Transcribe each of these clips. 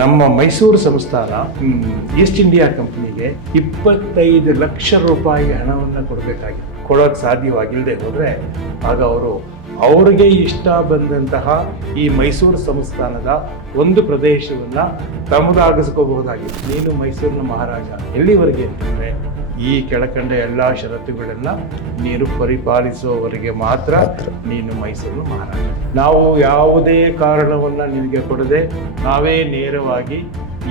ನಮ್ಮ ಮೈಸೂರು ಸಂಸ್ಥಾನ East India ಕಂಪನಿಗೆ 25 ಲಕ್ಷ ರೂಪಾಯಿ ಹಣವನ್ನು ಕೊಡಬೇಕಾಗಿದೆ. ಕೊಡೋಕ್ಕೆ ಸಾಧ್ಯವಾಗಿಲ್ಲದೆ ಹೋದರೆ ಆಗ ಅವ್ರಿಗೆ ಇಷ್ಟ ಬಂದಂತಹ ಈ ಮೈಸೂರು ಸಂಸ್ಥಾನದ ಒಂದು ಪ್ರದೇಶವನ್ನು ತಮ್ಮದಾಗಿಸ್ಕೋಬಹುದಾಗಿದೆ. ನೀನು ಮೈಸೂರಿನ ಮಹಾರಾಜ ಎಲ್ಲಿವರೆಗೆ ಅಂತಂದರೆ ಈ ಕೆಳಕಂಡ ಎಲ್ಲ ಷರತ್ತುಗಳನ್ನು ನೀನು ಪರಿಪಾಲಿಸುವವರೆಗೆ ಮಾತ್ರ ನೀನು ಮೈಸೂರಿನ ಮಹಾರಾಜ. ನಾವು ಯಾವುದೇ ಕಾರಣವನ್ನು ನಿನಗೆ ಕೊಡದೆ ನಾವೇ ನೇರವಾಗಿ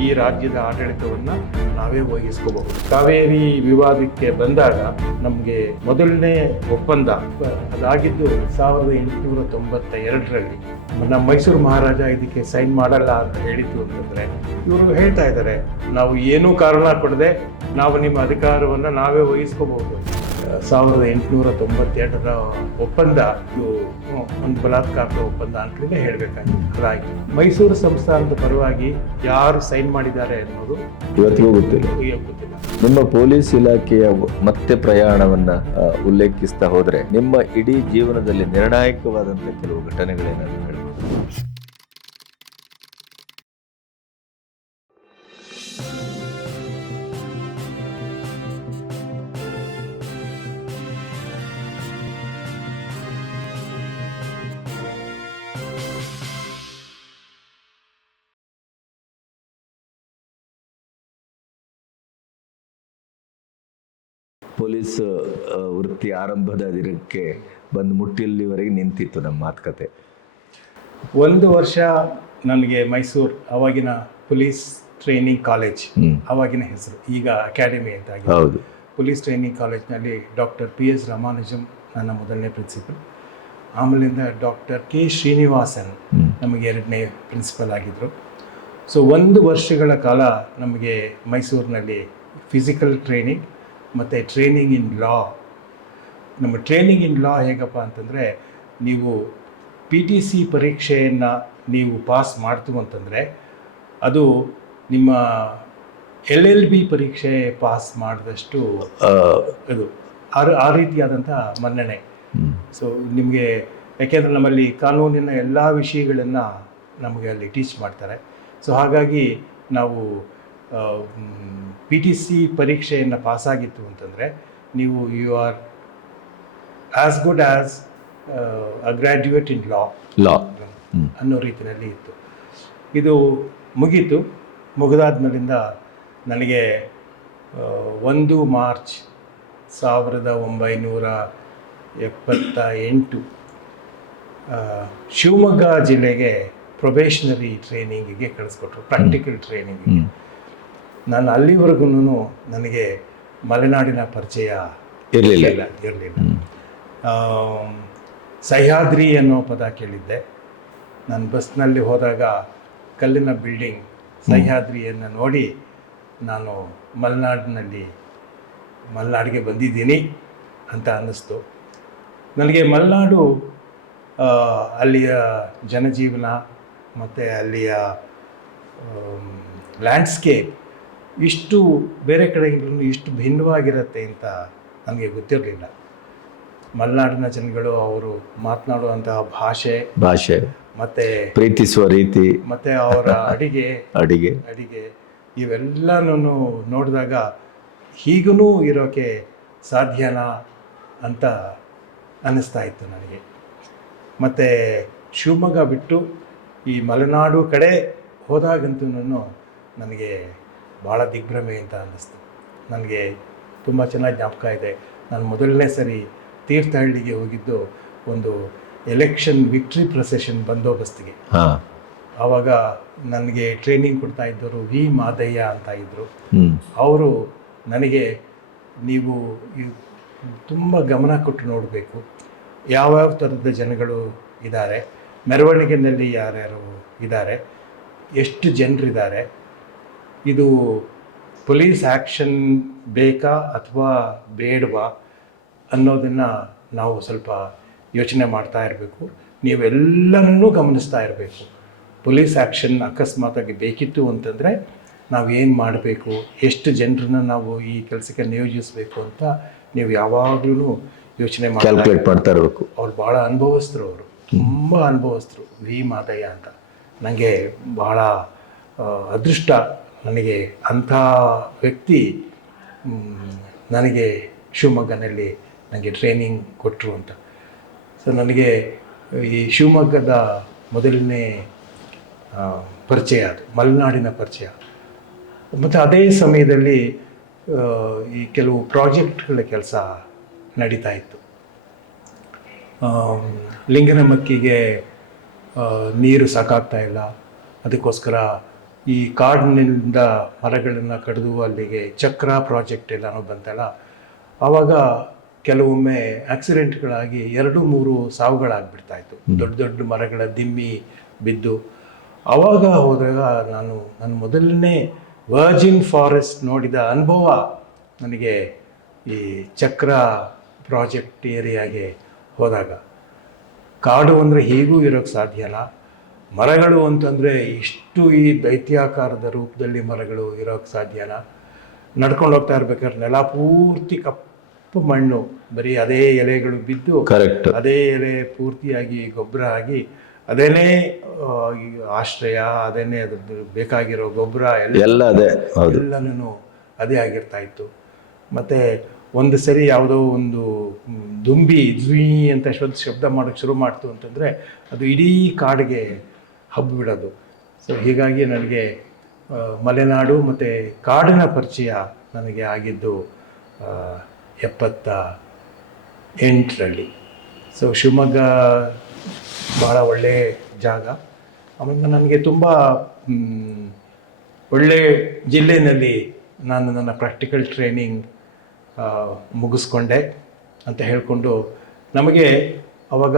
ಈ ರಾಜ್ಯದ ಆಡಳಿತವನ್ನು ನಾವೇ ವಹಿಸ್ಕೋಬಹುದು. ಕಾವೇರಿ ವಿವಾದಕ್ಕೆ ಬಂದಾಗ ನಮಗೆ ಮೊದಲನೇ ಒಪ್ಪಂದ ಅದಾಗಿದ್ದು 1892ರಲ್ಲಿ. ನಮ್ಮ ಮೈಸೂರು ಮಹಾರಾಜ ಇದಕ್ಕೆ ಸೈನ್ ಮಾಡಲ್ಲ ಅಂತ ಹೇಳಿದ್ದು ಅಂತಂದರೆ ಇವರು ಹೇಳ್ತಾ ಇದ್ದಾರೆ, ನಾವು ಏನೂ ಕಾರಣ ಕೊಡದೆ ನಾವು ನಿಮ್ಮ ಅಧಿಕಾರವನ್ನು ನಾವೇ ವಹಿಸ್ಕೋಬಹುದು. 1892ರ ಒಪ್ಪಂದ ಇದು ಒಂದು ಬಲಾತ್ಕಾರದ ಒಪ್ಪಂದ ಅಂತಲೇ ಹೇಳಬೇಕಾಗಿತ್ತು. ಅದಾಗಿ ಮೈಸೂರು ಸಂಸ್ಥಾನದ ಪರವಾಗಿ ಯಾರು ಸೈನ್ ಮಾಡಿದ್ದಾರೆ ಅನ್ನೋದು ಇವತ್ತಿಗೂ ಗೊತ್ತಿಲ್ಲ. ನಿಮ್ಮ ಪೊಲೀಸ್ ಇಲಾಖೆಯ ಮತ್ತೆ ಪ್ರಯಾಣವನ್ನ ಉಲ್ಲೇಖಿಸ್ತಾ ಹೋದ್ರೆ ನಿಮ್ಮ ಇಡೀ ಜೀವನದಲ್ಲಿ ನಿರ್ಣಾಯಕವಾದಂತಹ ಕೆಲವು ಘಟನೆಗಳೇನಾದ್ರು ಹೇಳ್ಬೋದು? ಪೊಲೀಸ್ ವೃತ್ತಿ ಆರಂಭದ ದಿನಕ್ಕೆ ಬಂದು ಮುಟ್ಟಿಲ್ಲಿವರೆಗೆ ನಿಂತಿತ್ತು ನಮ್ಮ ಮಾತುಕತೆ. 1 ವರ್ಷ ನನಗೆ ಮೈಸೂರು ಆವಾಗಿನ ಪೊಲೀಸ್ ಟ್ರೈನಿಂಗ್ ಕಾಲೇಜ್, ಆವಾಗಿನ ಹೆಸರು, ಈಗ ಅಕಾಡೆಮಿ ಅಂತ ಆಗಿದೆ. ಹೌದು. ಪೊಲೀಸ್ ಟ್ರೈನಿಂಗ್ ಕಾಲೇಜ್ನಲ್ಲಿ ಡಾಕ್ಟರ್ PS ರಾಮಾನುಜಂ ನನ್ನ ಮೊದಲನೇ ಪ್ರಿನ್ಸಿಪಲ್. ಆಮೇಲಿಂದ ಡಾಕ್ಟರ್ K ಶ್ರೀನಿವಾಸನ್ ನಮಗೆ 2ನೇ ಪ್ರಿನ್ಸಿಪಲ್ ಆಗಿದ್ದರು. ಸೊ 1 ವರ್ಷಗಳ ಕಾಲ ನಮಗೆ ಮೈಸೂರಿನಲ್ಲಿ ಫಿಸಿಕಲ್ ಟ್ರೈನಿಂಗ್ ಮತ್ತು ಟ್ರೈನಿಂಗ್ ಇನ್ ಲಾ. ನಮ್ಮ ಟ್ರೈನಿಂಗ್ ಇನ್ ಲಾ ಹೇಗಪ್ಪ ಅಂತಂದರೆ, ನೀವು PTC ಪರೀಕ್ಷೆಯನ್ನು ನೀವು ಪಾಸ್ ಮಾಡ್ತು ಅಂತಂದರೆ ಅದು ನಿಮ್ಮ LLB ಪರೀಕ್ಷೆ ಪಾಸ್ ಮಾಡಿದಷ್ಟು ಅದು ಆ ರೀತಿಯಾದಂಥ ಮನ್ನಣೆ. ಸೊ ನಿಮಗೆ ಯಾಕೆಂದರೆ ನಮ್ಮಲ್ಲಿ ಕಾನೂನಿನ ಎಲ್ಲ ವಿಷಯಗಳನ್ನು ನಮಗೆ ಅಲ್ಲಿ ಟೀಚ್ ಮಾಡ್ತಾರೆ. ಸೊ ಹಾಗಾಗಿ ನಾವು PTC ಪರೀಕ್ಷೆಯನ್ನು ಪಾಸಾಗಿತ್ತು ಅಂತಂದರೆ ನೀವು you are as good as a graduate in law ಅನ್ನೋ ರೀತಿಯಲ್ಲಿ ಇತ್ತು. ಇದು ಮುಗೀತು. ಮುಗಿದಾದ್ಮೇಲಿಂದ ನನಗೆ 1 ಮಾರ್ಚ್ 1978 ಶಿವಮೊಗ್ಗ ಜಿಲ್ಲೆಗೆ ಪ್ರೊಬೇಷನರಿ ಟ್ರೈನಿಂಗಿಗೆ ಕಳಿಸ್ಕೊಟ್ರು, ಪ್ರಾಕ್ಟಿಕಲ್ ಟ್ರೈನಿಂಗಿಗೆ. ನಾನು ಅಲ್ಲಿವರೆಗೂ ನನಗೆ ಮಲೆನಾಡಿನ ಪರಿಚಯ ಇರಲಿಲ್ಲ. ಸಹ್ಯಾದ್ರಿ ಅನ್ನೋ ಪದ ಕೇಳಿದ್ದೆ. ನಾನು ಬಸ್ನಲ್ಲಿ ಹೋದಾಗ ಕಲ್ಲಿನ ಬಿಲ್ಡಿಂಗ್ ಸಹ್ಯಾದ್ರಿಯನ್ನು ನೋಡಿ ನಾನು ಮಲೆನಾಡಿಗೆ ಬಂದಿದ್ದೀನಿ ಅಂತ ಅನ್ನಿಸ್ತು ನನಗೆ. ಮಲೆನಾಡು ಅಲ್ಲಿಯ ಜನಜೀವನ ಮತ್ತು ಅಲ್ಲಿಯ ಲ್ಯಾಂಡ್ಸ್ಕೇಪ್ ಇಷ್ಟು ಬೇರೆ ಕಡೆಗಳಿಂದ ಇಷ್ಟು ಭಿನ್ನವಾಗಿರುತ್ತೆ ಅಂತ ನನಗೆ ಗೊತ್ತಿರಲಿಲ್ಲ. ಮಲೆನಾಡಿನ ಜನಗಳು ಅವರು ಮಾತನಾಡುವಂತಹ ಭಾಷೆ ಮತ್ತು ಪ್ರೀತಿಸುವ ರೀತಿ ಮತ್ತು ಅವರ ಅಡಿಗೆ ಇವೆಲ್ಲನೂ ನೋಡಿದಾಗ ಹೀಗೂ ಇರೋಕ್ಕೆ ಸಾಧ್ಯನಾ ಅಂತ ಅನ್ನಿಸ್ತಾ ಇತ್ತು ನನಗೆ. ಮತ್ತು ಶಿವಮೊಗ್ಗ ಬಿಟ್ಟು ಈ ಮಲೆನಾಡು ಕಡೆ ಹೋದಾಗಂತೂ ನನಗೆ ಭಾಳ ದಿಗ್ಭ್ರಮೆ ಅಂತ ಅನ್ನಿಸ್ತು. ನನಗೆ ತುಂಬ ಚೆನ್ನಾಗಿ ಜ್ಞಾಪಕ ಇದೆ. ನಾನು ಮೊದಲನೇ ಸರಿ ತೀರ್ಥಹಳ್ಳಿಗೆ ಹೋಗಿದ್ದು ಒಂದು ಎಲೆಕ್ಷನ್ ವಿಕ್ಟ್ರಿ ಪ್ರೊಸೆಷನ್ ಬಂದೋಬಸ್ತಿಗೆ. ಆವಾಗ ನನಗೆ ಟ್ರೈನಿಂಗ್ ಕೊಡ್ತಾ ಇದ್ದವರು ವಿ ಮಾದಯ್ಯ ಅಂತ ಇದ್ದರು. ಅವರು ನನಗೆ ನೀವು ತುಂಬ ಗಮನ ಕೊಟ್ಟು ನೋಡಬೇಕು, ಯಾವ್ಯಾವ ಥರದ ಜನಗಳು ಇದ್ದಾರೆ, ಮೆರವಣಿಗೆಯಲ್ಲಿ ಯಾರ್ಯಾರು ಇದ್ದಾರೆ, ಎಷ್ಟು ಜನರಿದ್ದಾರೆ, ಇದು ಪೊಲೀಸ್ ಆ್ಯಕ್ಷನ್ ಬೇಕಾ ಅಥವಾ ಬೇಡವಾ ಅನ್ನೋದನ್ನು ನಾವು ಸ್ವಲ್ಪ ಯೋಚನೆ ಮಾಡ್ತಾ ಇರಬೇಕು. ನೀವೆಲ್ಲನೂ ಗಮನಿಸ್ತಾ ಇರಬೇಕು. ಪೊಲೀಸ್ ಆ್ಯಕ್ಷನ್ ಅಕಸ್ಮಾತಾಗಿ ಬೇಕಿತ್ತು ಅಂತಂದರೆ ನಾವೇನು ಮಾಡಬೇಕು, ಎಷ್ಟು ಜನರನ್ನ ನಾವು ಈ ಕೆಲಸಕ್ಕೆ ನಿಯೋಜಿಸಬೇಕು ಅಂತ ನೀವು ಯಾವಾಗಲೂ ಯೋಚನೆ ಕ್ಯಾಲ್ಕುಲೇಟ್ ಮಾಡ್ತಾ ಇರಬೇಕು. ಅವ್ರು ಭಾಳ ಅನುಭವಸ್ಥರು, ಅವರು ತುಂಬ ಅನುಭವಸ್ಥರು. ವಿ ಮಾದಯ್ಯ ಅಂತ ನನಗೆ ಭಾಳ ಅದೃಷ್ಟ ನನಗೆ ಅಂಥ ವ್ಯಕ್ತಿ ನನಗೆ ಶಿವಮೊಗ್ಗನಲ್ಲಿ ನನಗೆ ಟ್ರೈನಿಂಗ್ ಕೊಟ್ಟರು ಅಂತ. ಸೊ ನನಗೆ ಈ ಶಿವಮೊಗ್ಗದ ಮೊದಲನೇ ಪರಿಚಯ ಅದು, ಮಲೆನಾಡಿನ ಪರಿಚಯ. ಮತ್ತು ಅದೇ ಸಮಯದಲ್ಲಿ ಈ ಕೆಲವು ಪ್ರಾಜೆಕ್ಟ್ಗಳ ಕೆಲಸ ನಡೀತಾ ಇತ್ತು. ಲಿಂಗನಮಕ್ಕಿಗೆ ನೀರು ಸಾಕಾಗ್ತಾ ಇಲ್ಲ, ಅದಕ್ಕೋಸ್ಕರ ಈ ಕಾಡಿನಿಂದ ಮರಗಳನ್ನು ಕಡಿದು ಅಲ್ಲಿಗೆ ಚಕ್ರ ಪ್ರಾಜೆಕ್ಟ್ ಎಲ್ಲನೂ ಬಂತಲ್ಲ, ಆವಾಗ ಕೆಲವೊಮ್ಮೆ ಆಕ್ಸಿಡೆಂಟ್ಗಳಾಗಿ 2-3 ಸಾವುಗಳಾಗ್ಬಿಡ್ತಾಯಿತ್ತು. ದೊಡ್ಡ ದೊಡ್ಡ ಮರಗಳ ದಿಮ್ಮಿ ಬಿದ್ದು. ಆವಾಗ ಹೋದಾಗ ನನ್ನ ಮೊದಲನೇ ವರ್ಜಿನ್ ಫಾರೆಸ್ಟ್ ನೋಡಿದ ಅನುಭವ ನನಗೆ ಈ ಚಕ್ರ ಪ್ರಾಜೆಕ್ಟ್ ಏರಿಯಾಗೆ ಹೋದಾಗ. ಕಾಡು ಅಂದರೆ ಹೀಗೂ ಇರೋಕ್ಕೆ ಸಾಧ್ಯನಾ? ಮರಗಳು ಅಂತಂದರೆ ಇಷ್ಟು ಈ ದೈತ್ಯಾಕಾರದ ರೂಪದಲ್ಲಿ ಮರಗಳು ಇರೋಕ್ಕೆ ಸಾಧ್ಯನಾ? ನಡ್ಕೊಂಡು ಹೋಗ್ತಾ ಇರ್ಬೇಕಾದ್ರೆ ನೆಲ ಪೂರ್ತಿ ಕಪ್ಪು ಮಣ್ಣು, ಬರೀ ಅದೇ ಎಲೆಗಳು ಬಿದ್ದು, ಕರೆಕ್ಟ್, ಅದೇ ಎಲೆ ಪೂರ್ತಿಯಾಗಿ ಗೊಬ್ಬರ ಆಗಿ, ಅದೇನೇ ಆಶ್ರಯ, ಅದೇನೇ ಅದ್ರದ್ದು ಬೇಕಾಗಿರೋ ಗೊಬ್ಬರ ಎಲ್ಲ ಅದೇ, ಎಲ್ಲನೂ ಅದೇ ಆಗಿರ್ತಾ ಇತ್ತು. ಮತ್ತು ಒಂದು ಸರಿ ಯಾವುದೋ ಒಂದು ದುಂಬಿ ಜ್ವೀ ಅಂತ ಶಬ್ದ ಮಾಡೋಕ್ಕೆ ಶುರು ಮಾಡ್ತು ಅಂತಂದರೆ ಅದು ಇಡೀ ಕಾಡಿಗೆ ಹಬ್ಬಿಬಿಡೋದು. ಸೊ ಹೀಗಾಗಿ ನನಗೆ ಮಲೆನಾಡು ಮತ್ತು ಕಾಡಿನ ಪರಿಚಯ ನನಗೆ ಆಗಿದ್ದು 78ರಲ್ಲಿ. ಸೊ ಶಿವಮೊಗ್ಗ ಬಹಳ ಒಳ್ಳೆಯ ಜಾಗ. ಆಮೇಲೆ ನನಗೆ ತುಂಬ ಒಳ್ಳೆಯ ಜಿಲ್ಲೆಯಲ್ಲಿ ನಾನು ನನ್ನ ಪ್ರಾಕ್ಟಿಕಲ್ ಟ್ರೈನಿಂಗ್ ಮುಗಿಸ್ಕೊಂಡೆ ಅಂತ ಹೇಳಿಕೊಂಡು, ನಮಗೆ ಆವಾಗ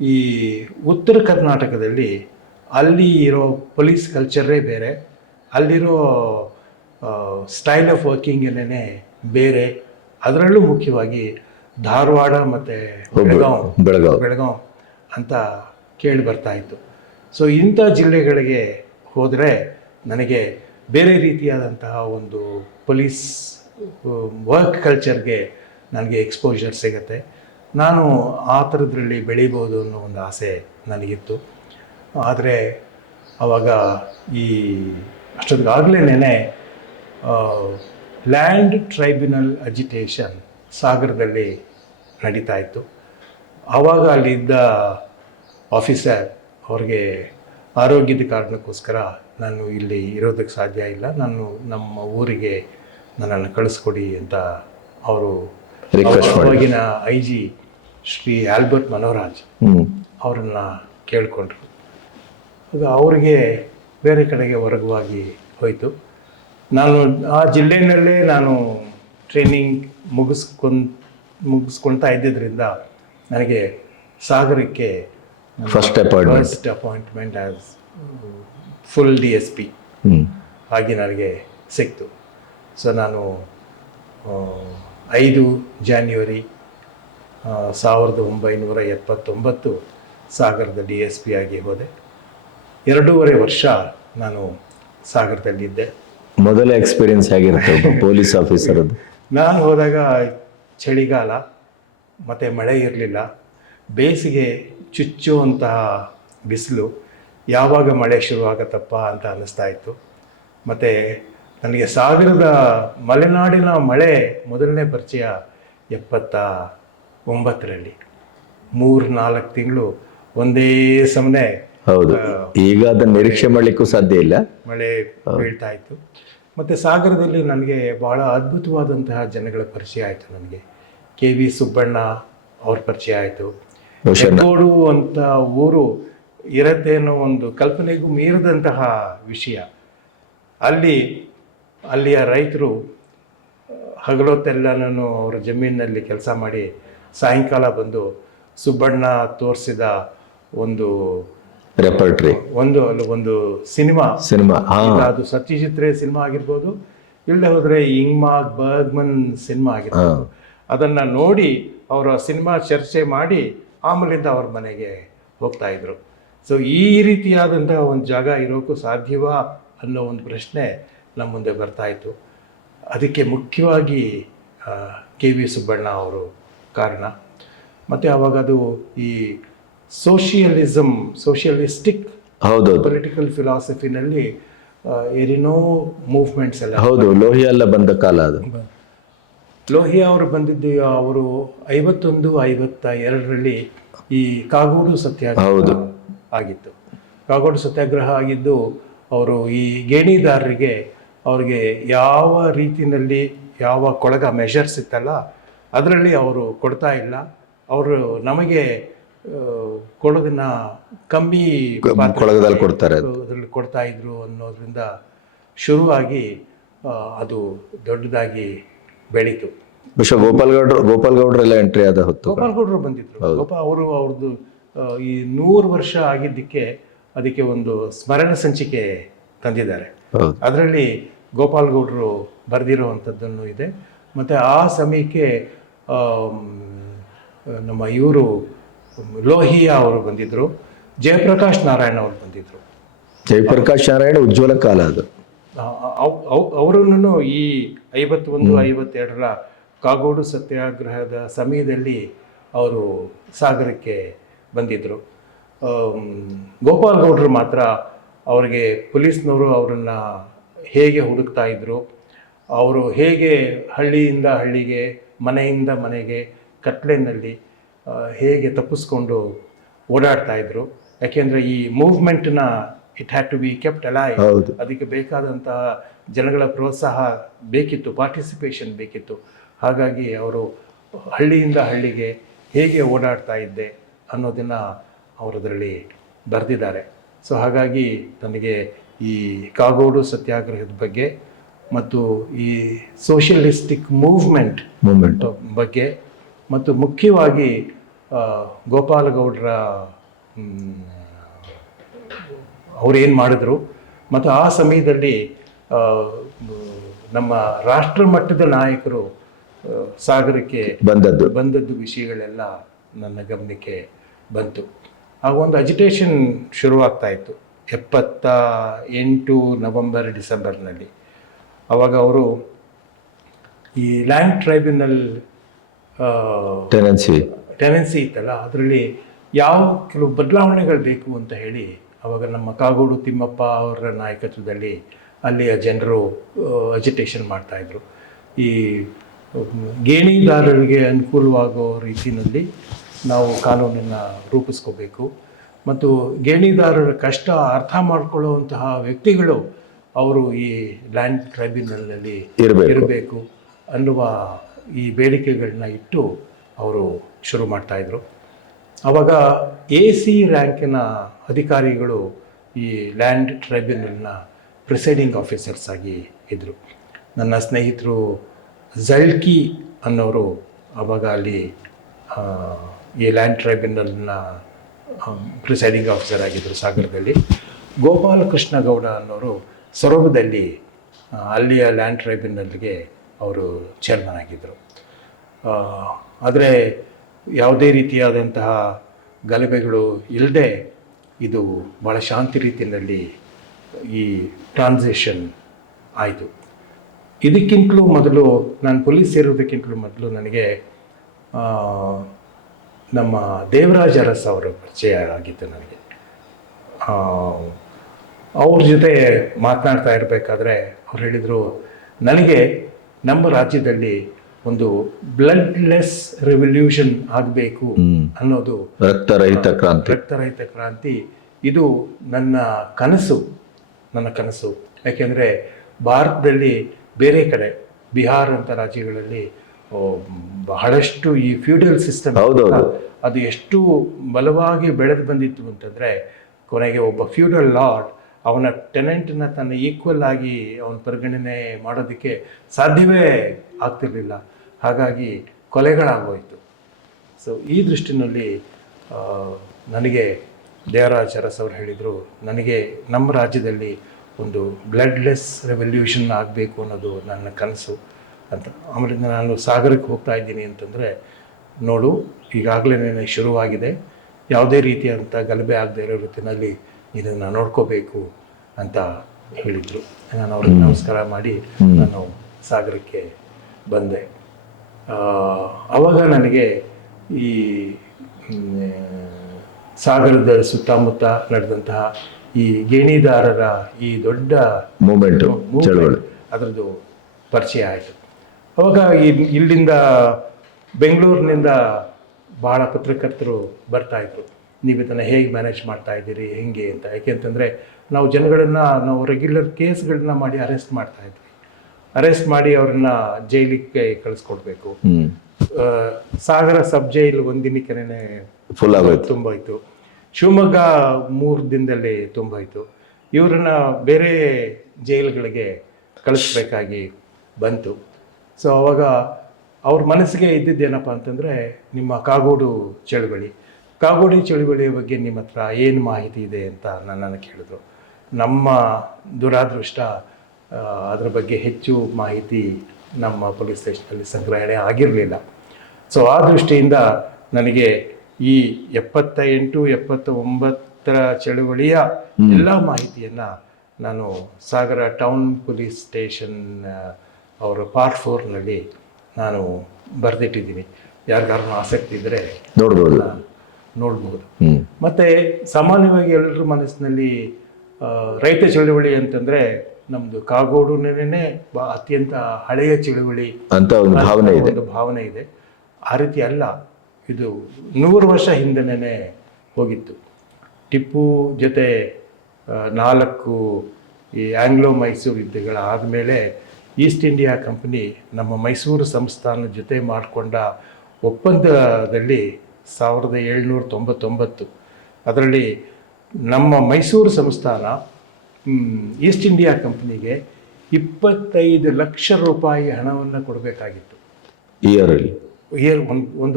ಈ ಉತ್ತರ ಕರ್ನಾಟಕದಲ್ಲಿ ಅಲ್ಲಿ ಇರೋ ಪೊಲೀಸ್ ಕಲ್ಚರೇ ಬೇರೆ, ಅಲ್ಲಿರೋ ಸ್ಟೈಲ್ ಆಫ್ ವರ್ಕಿಂಗೇನೇ ಬೇರೆ. ಅದರಲ್ಲೂ ಮುಖ್ಯವಾಗಿ ಧಾರವಾಡ ಮತ್ತು ಬೆಳಗಾವ್ ಅಂತ ಕೇಳಿ ಬರ್ತಾಯಿತ್ತು. ಸೊ ಇಂಥ ಜಿಲ್ಲೆಗಳಿಗೆ ಹೋದರೆ ನನಗೆ ಬೇರೆ ರೀತಿಯಾದಂತಹ ಒಂದು ಪೊಲೀಸ್ ವರ್ಕ್ ಕಲ್ಚರ್ಗೆ ನನಗೆ ಎಕ್ಸ್ಪೋಜರ್ ಸಿಗುತ್ತೆ. ನಾನು ಆ ಥರದ್ರಲ್ಲಿ ಬೆಳೀಬೋದು ಅನ್ನೋ ಒಂದು ಆಸೆ ನನಗಿತ್ತು. ಆದರೆ ಆವಾಗ ಈ ಅಷ್ಟೊತ್ತಿಗಾಗಲೇ ಲ್ಯಾಂಡ್ ಟ್ರೈಬ್ಯುನಲ್ ಅಜಿಟೇಷನ್ ಸಾಗರದಲ್ಲಿ ನಡೀತಾ ಇತ್ತು. ಆವಾಗ ಅಲ್ಲಿದ್ದ ಆಫೀಸರ್ ಅವ್ರಿಗೆ ಆರೋಗ್ಯದ ಕಾರಣಕ್ಕೋಸ್ಕರ ನಾನು ಇಲ್ಲಿ ಇರೋದಕ್ಕೆ ಸಾಧ್ಯ ಇಲ್ಲ, ನಾನು ನಮ್ಮ ಊರಿಗೆ ನನ್ನನ್ನು ಕಳಿಸ್ಕೊಡಿ ಅಂತ ಅವರು ಅವಾಗಿನ IG ಶ್ರೀ ಆಲ್ಬರ್ಟ್ ಮನೋರಾಜ್ ಅವರನ್ನು ಕೇಳಿಕೊಂಡ್ರು. ಆಗ ಅವ್ರಿಗೆ ಬೇರೆ ಕಡೆಗೆ ವರ್ಗವಾಗಿ ಹೋಯಿತು. ನಾನು ಆ ಜಿಲ್ಲೆಯಲ್ಲೇ ನಾನು ಟ್ರೈನಿಂಗ್ ಮುಗಿಸ್ಕೊಳ್ತಾ ಇದ್ದಿದ್ದರಿಂದ ನನಗೆ ಸಾಗರಕ್ಕೆ first appointment as full DSP ಆಗಿ ನನಗೆ ಸಿಕ್ತು. ಸೊ ನಾನು 5 ಜಾನ್ವರಿ 1979 ಸಾಗರದ DSP ಆಗಿ ಹೋದೆ. 2.5 ವರ್ಷ ನಾನು ಸಾಗರದಲ್ಲಿದ್ದೆ. ಮೊದಲ ಎಕ್ಸ್ಪೀರಿಯನ್ಸ್ ಆಗಿರುತ್ತೆ ಪೊಲೀಸ್ ಆಫೀಸರದ್ದು? ನಾನು ಹೋದಾಗ ಚಳಿಗಾಲ ಮತ್ತು ಮಳೆ ಇರಲಿಲ್ಲ, ಬೇಸಿಗೆ ಚುಚ್ಚುವಂತಹ ಬಿಸಿಲು, ಯಾವಾಗ ಮಳೆ ಶುರುವಾಗತ್ತಪ್ಪ ಅಂತ ಅನ್ನಿಸ್ತಾ ಇತ್ತು. ಮತ್ತು ನನಗೆ ಸಾಗರದ ಮಲೆನಾಡಿನ ಮಳೆ ಮೊದಲನೇ ಪರಿಚಯ 79ರಲ್ಲಿ. 3-4 ತಿಂಗಳು ಒಂದೇ ಸಮನೆ. ಹೌದು, ಈಗ ಅದನ್ನು ನಿರೀಕ್ಷೆ ಮಾಡಲಿಕ್ಕೂ ಸಾಧ್ಯ ಇಲ್ಲ, ಮಳೆ ಬೀಳ್ತಾ ಇತ್ತು. ಮತ್ತು ಸಾಗರದಲ್ಲಿ ನನಗೆ ಭಾಳ ಅದ್ಭುತವಾದಂತಹ ಜನಗಳ ಪರಿಚಯ ಆಯಿತು. ನನಗೆ KV ಸುಬ್ಬಣ್ಣ ಅವ್ರ ಪರಿಚಯ ಆಯಿತು. ಹೆಗ್ಗೋಡು ಅಂತ ಊರು ಇರತ್ತೆ ಅನ್ನೋ ಒಂದು ಕಲ್ಪನೆಗೂ ಮೀರಿದಂತಹ ವಿಷಯ. ಅಲ್ಲಿಯ ರೈತರು ಹಗಲೊತ್ತೆಲ್ಲನೂ ಅವರ ಜಮೀನಿನಲ್ಲಿ ಕೆಲಸ ಮಾಡಿ ಸಾಯಂಕಾಲ ಬಂದು ಸುಬ್ಬಣ್ಣ ತೋರಿಸಿದ ಒಂದು ರೆಪರ್ಟ್ರಿ, ಒಂದು ಸಿನಿಮಾ, ಅದು ಸತ್ಯಜಿತ್ ರೇ ಸಿನಿಮಾ ಆಗಿರ್ಬೋದು, ಇಲ್ಲದೆ ಹೋದರೆ ಇಂಗ್ಮಾರ್ ಬರ್ಗ್ಮನ್ ಸಿನಿಮಾ ಆಗಿರ್ಬೋದು. ಅದನ್ನು ನೋಡಿ ಅವರ ಸಿನಿಮಾ ಚರ್ಚೆ ಮಾಡಿ ಆಮೇಲಿಂದ ಅವ್ರ ಮನೆಗೆ ಹೋಗ್ತಾ ಇದ್ರು. ಸೊ ಈ ರೀತಿಯಾದಂತಹ ಒಂದು ಜಾಗ ಇರೋಕ್ಕೂ ಸಾಧ್ಯವಾ ಅನ್ನೋ ಒಂದು ಪ್ರಶ್ನೆ ನಮ್ಮ ಮುಂದೆ ಬರ್ತಾಯಿತ್ತು. ಅದಕ್ಕೆ ಮುಖ್ಯವಾಗಿ KV ಸುಬ್ಬಣ್ಣ ಅವರು ಕಾರಣ. ಮತ್ತು ಆವಾಗ ಅದು ಈ ಸೋಷಿಯಲಿಸ್ಟಿಕ್ ಹೌದು ಪೊಲಿಟಿಕಲ್ ಫಿಲಾಸಫಿನಲ್ಲಿ ಏನೇನೋ ಮೂವ್ಮೆಂಟ್ಸ್ ಎಲ್ಲ. ಹೌದು, ಲೋಹಿಯಾ ಎಲ್ಲ ಬಂದ ಕಾಲ ಅದು. ಲೋಹಿಯಾ ಅವರು ಬಂದಿದ್ದು ಅವರು 51-52ರಲ್ಲಿ ಈ ಕಾಗೋಡು ಸತ್ಯಾಗ್ರಹ ಆಗಿತ್ತು. ಕಾಗೋಡು ಸತ್ಯಾಗ್ರಹ ಆಗಿದ್ದು ಅವರು ಈ ಗೇಣಿದಾರರಿಗೆ ಅವ್ರಿಗೆ ಯಾವ ರೀತಿಯಲ್ಲಿ ಯಾವ ಕೊಳಗ ಮೆಷರ್ಸ್ ಇತ್ತಲ್ಲ ಅದರಲ್ಲಿ ಅವರು ಕೊಡ್ತಾ ಇಲ್ಲ, ಅವರು ನಮಗೆ ಕೊಡೋದನ್ನ ಕಮ್ಮಿ ಕೊಳಗದಲ್ಲಿ ಕೊಡ್ತಾರೆ ಅದರಲ್ಲಿ ಕೊಡ್ತಾ ಇದ್ರು ಅನ್ನೋದ್ರಿಂದ ಶುರುವಾಗಿ ಅದು ದೊಡ್ಡದಾಗಿ ಬೆಳೀತು. ಬಹುಶಃ ಗೋಪಾಲ್ ಗೌಡ್ರೆಲ್ಲ ಎಂಟ್ರಿ ಆದ ಹೊತ್ತು ಗೋಪಾಲ್ ಗೌಡ್ರು ಬಂದಿದ್ರು. ಅವ್ರದ್ದು ಈ 100 ವರ್ಷ ಆಗಿದ್ದಕ್ಕೆ ಅದಕ್ಕೆ ಒಂದು ಸ್ಮರಣ ಸಂಚಿಕೆ ತಂದಿದ್ದಾರೆ. ಅದರಲ್ಲಿ ಗೋಪಾಲ್ ಗೌಡ್ರು ಬರೆದಿರುವಂಥದ್ದನ್ನು ಇದೆ. ಮತ್ತು ಆ ಸಮಯಕ್ಕೆ ನಮ್ಮ ಇವರು ಲೋಹಿಯಾ ಅವರು ಬಂದಿದ್ದರು, ಜಯಪ್ರಕಾಶ್ ನಾರಾಯಣ ಅವರು ಬಂದಿದ್ದರು. ಜಯಪ್ರಕಾಶ್ ನಾರಾಯಣ ಉಜ್ವಲ ಕಾಲ ಅದು. ಅವರನ್ನು ಈ 51-52ರ ಕಾಗೋಡು ಸತ್ಯಾಗ್ರಹದ ಸಮಯದಲ್ಲಿ ಅವರು ಸಾಗರಕ್ಕೆ ಬಂದಿದ್ದರು. ಗೋಪಾಲ್ ಗೌಡ್ರು ಮಾತ್ರ ಅವರಿಗೆ ಪೊಲೀಸ್ನವರು ಅವರನ್ನು ಹೇಗೆ ಹುಡುಕ್ತಾ ಇದ್ರು, ಅವರು ಹೇಗೆ ಹಳ್ಳಿಯಿಂದ ಹಳ್ಳಿಗೆ ಮನೆಯಿಂದ ಮನೆಗೆ ಕತ್ಲೆನಲ್ಲಿ ಹೇಗೆ ತಪ್ಪಿಸ್ಕೊಂಡು ಓಡಾಡ್ತಾ ಇದ್ರು. ಯಾಕೆಂದರೆ ಈ ಮೂವ್ಮೆಂಟ್ನ it had to be kept alive. ಅದಕ್ಕೆ ಬೇಕಾದಂತಹ ಜನಗಳ ಪ್ರೋತ್ಸಾಹ ಬೇಕಿತ್ತು, ಪಾರ್ಟಿಸಿಪೇಷನ್ ಬೇಕಿತ್ತು. ಹಾಗಾಗಿ ಅವರು ಹಳ್ಳಿಯಿಂದ ಹಳ್ಳಿಗೆ ಹೇಗೆ ಓಡಾಡ್ತಾ ಇದ್ದೆ ಅನ್ನೋದನ್ನು ಅವರದರಲ್ಲಿ ಬರೆದಿದ್ದಾರೆ. ಸೊ ಹಾಗಾಗಿ ನನಗೆ ಈ ಕಾಗೋಡು ಸತ್ಯಾಗ್ರಹದ ಬಗ್ಗೆ ಮತ್ತು ಈ ಸೋಷಿಯಲಿಸ್ಟಿಕ್ ಮೂವ್ಮೆಂಟ್ ಬಗ್ಗೆ ಮತ್ತು ಮುಖ್ಯವಾಗಿ ಗೋಪಾಲಗೌಡರ ಅವರೇನು ಮಾಡಿದ್ರು ಮತ್ತು ಆ ಸಮಯದಲ್ಲಿ ನಮ್ಮ ರಾಷ್ಟ್ರ ಮಟ್ಟದ ನಾಯಕರು ಸಾಗರಕ್ಕೆ ಬಂದದ್ದು ವಿಷಯಗಳೆಲ್ಲ ನನ್ನ ಗಮನಕ್ಕೆ ಬಂತು. ಆಗ ಒಂದು ಅಜಿಟೇಷನ್ ಶುರುವಾಗ್ತಾ ಇತ್ತು 78 ನವೆಂಬರ್ ಡಿಸೆಂಬರ್ನಲ್ಲಿ. ಆವಾಗ ಅವರು ಈ ಲ್ಯಾಂಡ್ ಟ್ರೈಬ್ಯುನಲ್ ಟೆನೆನ್ಸಿ ಇತ್ತಲ್ಲ, ಅದರಲ್ಲಿ ಯಾವ ಕೆಲವು ಬದಲಾವಣೆಗಳು ಬೇಕು ಅಂತ ಹೇಳಿ ಆವಾಗ ನಮ್ಮ ಕಾಗೋಡು ತಿಮ್ಮಪ್ಪ ಅವರ ನಾಯಕತ್ವದಲ್ಲಿ ಅಲ್ಲಿಯ ಜನರು ಅಜಿಟೇಷನ್ ಮಾಡ್ತಾಯಿದ್ರು. ಈ ಗೇಣಿದಾರರಿಗೆ ಅನುಕೂಲವಾಗೋ ರೀತಿಯಲ್ಲಿ ನಾವು ಕಾನೂನನ್ನು ರೂಪಿಸ್ಕೋಬೇಕು ಮತ್ತು ಗೇಣಿದಾರರ ಕಷ್ಟ ಅರ್ಥ ಮಾಡ್ಕೊಳ್ಳುವಂತಹ ವ್ಯಕ್ತಿಗಳು ಅವರು ಈ ಲ್ಯಾಂಡ್ ಟ್ರೈಬ್ಯುನಲ್ನಲ್ಲಿ ಇರಬೇಕು ಅನ್ನುವ ಈ ಬೇಡಿಕೆಗಳನ್ನ ಇಟ್ಟು ಅವರು ಶುರು ಮಾಡ್ತಾಯಿದ್ರು. ಆವಾಗ AC ರ್ಯಾಂಕಿನ ಅಧಿಕಾರಿಗಳು ಈ ಲ್ಯಾಂಡ್ ಟ್ರೈಬ್ಯುನಲ್ನ ಪ್ರಿಸೈಡಿಂಗ್ ಆಫೀಸರ್ಸ್ ಆಗಿ ಇದ್ದರು. ನನ್ನ ಸ್ನೇಹಿತರು ಝಲ್ಕಿ ಅನ್ನೋರು ಆವಾಗ ಅಲ್ಲಿ ಈ ಲ್ಯಾಂಡ್ ಟ್ರೈಬ್ಯುನಲ್ನ ಪ್ರಿಸೈಡಿಂಗ್ ಆಫೀಸರ್ ಆಗಿದ್ದರು ಸಾಗರದಲ್ಲಿ. ಗೋಪಾಲಕೃಷ್ಣ ಗೌಡ ಅನ್ನೋರು ಸೊರಬದಲ್ಲಿ ಅಲ್ಲಿಯ ಲ್ಯಾಂಡ್ ಟ್ರೈಬ್ಯುನಲ್ಗೆ ಅವರು ಚೇರ್ಮನ್ ಆಗಿದ್ದರು. ಆದರೆ ಯಾವುದೇ ರೀತಿಯಾದಂತಹ ಗಲಭೆಗಳು ಇಲ್ಲದೆ ಇದು ಭಾಳ ಶಾಂತಿ ರೀತಿಯಲ್ಲಿ ಈ ಟ್ರಾನ್ಸಿಷನ್ ಆಯಿತು. ಇದಕ್ಕಿಂತಲೂ ಮೊದಲು ನಾನು ಪೊಲೀಸ್ ಸೇರೋದಕ್ಕಿಂತಲೂ ಮೊದಲು ನನಗೆ ನಮ್ಮ ದೇವರಾಜ ಅರಸ್ ಅವರ ಪರಿಚಯ ಆಗಿತ್ತು ನನಗೆ. ಅವ್ರ ಜೊತೆ ಮಾತನಾಡ್ತಾ ಇರಬೇಕಾದ್ರೆ ಅವ್ರು ಹೇಳಿದರು, ನನಗೆ ನಮ್ಮ ರಾಜ್ಯದಲ್ಲಿ ಒಂದು ಬ್ಲಡ್ಲೆಸ್ ರೆವಲ್ಯೂಷನ್ ಆಗಬೇಕು ಅನ್ನೋದು, ರಕ್ತರಹಿತ ಕ್ರಾಂತಿ ಇದು ನನ್ನ ಕನಸು. ಯಾಕೆಂದರೆ ಭಾರತದಲ್ಲಿ ಬೇರೆ ಕಡೆ ಬಿಹಾರ ಅಂತ ರಾಜ್ಯಗಳಲ್ಲಿ ಬಹಳಷ್ಟು ಈ ಫ್ಯೂಡಲ್ ಸಿಸ್ಟಮ್ ಅದು ಎಷ್ಟು ಬಲವಾಗಿ ಬೆಳೆದು ಬಂದಿತ್ತು ಅಂತಂದರೆ, ಕೊನೆಗೆ ಒಬ್ಬ ಫ್ಯೂಡಲ್ ಲಾರ್ಡ್ ಅವನ ಟೆನೆಂಟ್ನ ತನ್ನ ಈಕ್ವಲ್ ಆಗಿ ಅವನ ಪರಿಗಣನೆ ಮಾಡೋದಕ್ಕೆ ಸಾಧ್ಯವೇ ಆಗ್ತಿರ್ಲಿಲ್ಲ. ಹಾಗಾಗಿ ಕೊಲೆಗಳಾಗೋಯಿತು. ಸೊ ಈ ದೃಷ್ಟಿನಲ್ಲಿ ನನಗೆ ದೇವರಾಜ್ ಅರಸ್ ಅವರು ಹೇಳಿದರು, ನನಗೆ ನಮ್ಮ ರಾಜ್ಯದಲ್ಲಿ ಒಂದು ಬ್ಲಡ್ಲೆಸ್ ರೆವಲ್ಯೂಷನ್ ಆಗಬೇಕು ಅನ್ನೋದು ನನ್ನ ಕನಸು ಅಂತ. ಆಮೇಲೆ ನಾನು ಸಾಗರಕ್ಕೆ ಹೋಗ್ತಾ ಇದ್ದೀನಿ ಅಂತಂದರೆ, ನೋಡು ಈಗಾಗಲೇ ಶುರುವಾಗಿದೆ, ಯಾವುದೇ ರೀತಿಯಾದಂಥ ಗಲಭೆ ಆಗದೆ ಇರೋ ರೀತಿಯಲ್ಲಿ ಇದನ್ನು ನೋಡ್ಕೋಬೇಕು ಅಂತ ಹೇಳಿದರು. ನಾನು ಅವ್ರಿಗೆ ನಮಸ್ಕಾರ ಮಾಡಿ ನಾನು ಸಾಗರಕ್ಕೆ ಬಂದೆ. ಆವಾಗ ನನಗೆ ಈ ಸಾಗರದ ಸುತ್ತಮುತ್ತ ನಡೆದಂತಹ ಈ ಗೇಣಿದಾರರ ಈ ದೊಡ್ಡ ಮೂಮೆಂಟ್ ಚಳವಳಿ ಅದರದ್ದು ಪರಿಚಯ ಆಯಿತು. ಅವಾಗ ಇಲ್ಲಿಂದ ಬೆಂಗಳೂರಿನಿಂದ ಭಾಳ ಪತ್ರಕರ್ತರು ಬರ್ತಾಯಿದ್ರು, ನೀವು ಇದನ್ನು ಹೇಗೆ ಮ್ಯಾನೇಜ್ ಮಾಡ್ತಾ ಇದ್ದೀರಿ ಹೆಂಗೆ ಅಂತ. ಯಾಕೆಂತಂದರೆ ನಾವು ಜನಗಳನ್ನು ನಾವು ರೆಗ್ಯುಲರ್ ಕೇಸ್ಗಳನ್ನ ಮಾಡಿ ಅರೆಸ್ಟ್ ಮಾಡ್ತಾಯಿದ್ವಿ. ಅರೆಸ್ಟ್ ಮಾಡಿ ಅವ್ರನ್ನ ಜೈಲಿಗೆ ಕಳಿಸ್ಕೊಡ್ಬೇಕು. ಸಾಗರ ಸಬ್ ಜೈಲ್ ಒಂದಿನಕ್ಕೆ ಫುಲ್ ಆಗೋಯ್ತು, ತುಂಬೋಯ್ತು. ಶಿವಮೊಗ್ಗ 3 ದಿನದಲ್ಲಿ ತುಂಬೋಯ್ತು. ಇವ್ರನ್ನ ಬೇರೆ ಜೈಲುಗಳಿಗೆ ಕಳಿಸ್ಬೇಕಾಗಿ ಬಂತು. ಸೊ ಅವಾಗ ಅವ್ರ ಮನಸ್ಸಿಗೆ ಇದ್ದಿದ್ದೇನಪ್ಪ ಅಂತಂದರೆ, ನಿಮ್ಮ ಕಾಗೋಡು ಚಳುವಳಿಯ ಬಗ್ಗೆ ನಿಮ್ಮ ಹತ್ರ ಏನು ಮಾಹಿತಿ ಇದೆ ಅಂತ ನನ್ನನ್ನು ಕೇಳಿದ್ರು. ನಮ್ಮ ದುರಾದೃಷ್ಟ ಅದರ ಬಗ್ಗೆ ಹೆಚ್ಚು ಮಾಹಿತಿ ನಮ್ಮ ಪೊಲೀಸ್ ಸ್ಟೇಷನಲ್ಲಿ ಸಂಗ್ರಹಣೆ ಆಗಿರಲಿಲ್ಲ. ಸೊ ಆ ದೃಷ್ಟಿಯಿಂದ ನನಗೆ ಈ 78, 79 ಚಳುವಳಿಯ ಎಲ್ಲ ಮಾಹಿತಿಯನ್ನು ನಾನು ಸಾಗರ ಟೌನ್ ಪೊಲೀಸ್ ಸ್ಟೇಷನ್ ಅವರ ಪಾರ್ಟ್ 4ನಲ್ಲಿ ನಾನು ಬರೆದಿಟ್ಟಿದ್ದೀನಿ. ಯಾರಿಗಾರು ಆಸಕ್ತಿ ಇದ್ದರೆ ನೋಡ್ಬೋದು. ಮತ್ತು ಸಾಮಾನ್ಯವಾಗಿ ಎಲ್ಲರ ಮನಸ್ಸಿನಲ್ಲಿ ರೈತ ಚಳುವಳಿ ಅಂತಂದರೆ ನಮ್ಮದು ಕಾಗೋಡುನೇ ಅತ್ಯಂತ ಹಳೆಯ ಚಳುವಳಿ ಅಂತ ಒಂದು ಭಾವನೆ ಇದೆ. ಆ ರೀತಿ ಅಲ್ಲ, ಇದು 100 ವರ್ಷ ಹಿಂದೆನೇ ಹೋಗಿತ್ತು. ಟಿಪ್ಪು ಜೊತೆ 4 ಈ ಆಂಗ್ಲೋ ಮೈಸೂರು ಯುದ್ಧಗಳ ಆದಮೇಲೆ ಈಸ್ಟ್ ಇಂಡಿಯಾ ಕಂಪನಿ ನಮ್ಮ ಮೈಸೂರು ಸಂಸ್ಥಾನದ ಜೊತೆ ಮಾಡಿಕೊಂಡ ಒಪ್ಪಂದದಲ್ಲಿ 1799 ಅದರಲ್ಲಿ ನಮ್ಮ ಮೈಸೂರು ಸಂಸ್ಥಾನ ಈಸ್ಟ್ ಇಂಡಿಯಾ ಕಂಪನಿಗೆ 25 ಲಕ್ಷ ರೂಪಾಯಿ ಹಣವನ್ನು ಕೊಡಬೇಕಾಗಿತ್ತು. ಒಂದು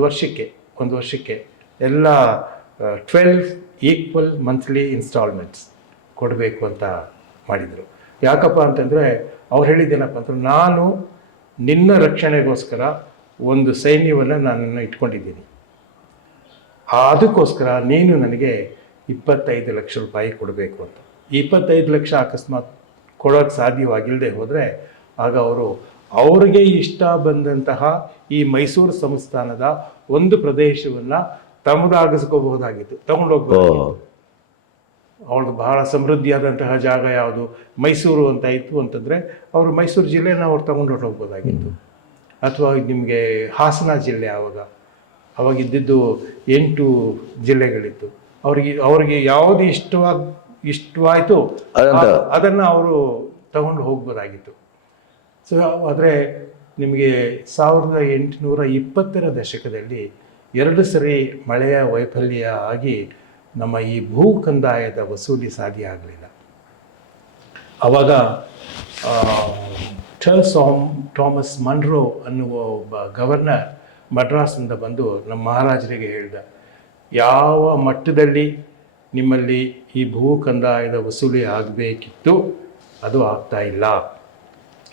ವರ್ಷಕ್ಕೆ ಎಲ್ಲ 12 ಈಕ್ವಲ್ ಮಂತ್ಲಿ ಇನ್ಸ್ಟಾಲ್ಮೆಂಟ್ಸ್ ಕೊಡಬೇಕು ಅಂತ ಮಾಡಿದರು. ಯಾಕಪ್ಪ ಅಂತಂದರೆ ಅವ್ರು ಹೇಳಿದ್ದೇನಪ್ಪ ಅಂತಂದ್ರೆ, ನಾನು ನಿನ್ನ ರಕ್ಷಣೆಗೋಸ್ಕರ ಒಂದು ಸೈನ್ಯವನ್ನು ನಾನು ಇಟ್ಕೊಂಡಿದ್ದೀನಿ, ಅದಕ್ಕೋಸ್ಕರ ನೀನು ನನಗೆ 25 ಲಕ್ಷ ರೂಪಾಯಿ ಕೊಡಬೇಕು ಅಂತ. 25 ಲಕ್ಷ ಅಕಸ್ಮಾತ್ ಕೊಡೋಕ್ಕೆ ಸಾಧ್ಯವಾಗಿಲ್ಲದೆ ಹೋದರೆ ಆಗ ಅವ್ರಿಗೆ ಇಷ್ಟ ಬಂದಂತಹ ಈ ಮೈಸೂರು ಸಂಸ್ಥಾನದ ಒಂದು ಪ್ರದೇಶವನ್ನು ತಮ್ಮದಾಗಿಸ್ಕೋಬಹುದಾಗಿತ್ತು, ತಗೊಂಡೋಗ್ಬೋದಾಗಿತ್ತು. ಅವ್ರದ್ದು ಬಹಳ ಸಮೃದ್ಧಿಯಾದಂತಹ ಜಾಗ ಯಾವುದು ಮೈಸೂರು ಅಂತ ಇತ್ತು ಅಂತಂದರೆ ಅವರು ಮೈಸೂರು ಜಿಲ್ಲೆನ ಅವ್ರು ತಗೊಂಡು ಹೋಗ್ಬೋದಾಗಿತ್ತು. ಅಥವಾ ನಿಮಗೆ ಹಾಸನ ಜಿಲ್ಲೆ ಅವಾಗ ಇದ್ದಿದ್ದು 8 ಜಿಲ್ಲೆಗಳಿತ್ತು. ಅವ್ರಿಗೆ ಯಾವುದು ಇಷ್ಟವಾಯಿತು ಅದನ್ನು ಅವರು ತಗೊಂಡು ಹೋಗ್ಬೋದಾಗಿತ್ತು. ಸೊ ಆದರೆ ನಿಮಗೆ 1820ರ ದಶಕದಲ್ಲಿ 2 ಸರಿ ಮಳೆಯ ವೈಫಲ್ಯ ಆಗಿ ನಮ್ಮ ಈ ಭೂ ಕಂದಾಯದ ವಸೂಲಿ ಸಾಧ್ಯ ಆಗಲಿಲ್ಲ. ಆವಾಗ ಥಾಮಸ್ ಮನ್ರೋ ಅನ್ನುವ ಒಬ್ಬ ಗವರ್ನರ್ ಮಡ್ರಾಸ್ನಿಂದ ಬಂದು ನಮ್ಮ ಮಹಾರಾಜರಿಗೆ ಹೇಳಿದ, ಯಾವ ಮಟ್ಟದಲ್ಲಿ ನಿಮ್ಮಲ್ಲಿ ಈ ಭೂ ಕಂದಾಯದ ವಸೂಲಿ ಆಗಬೇಕಿತ್ತು ಅದು ಆಗ್ತಾ ಇಲ್ಲ.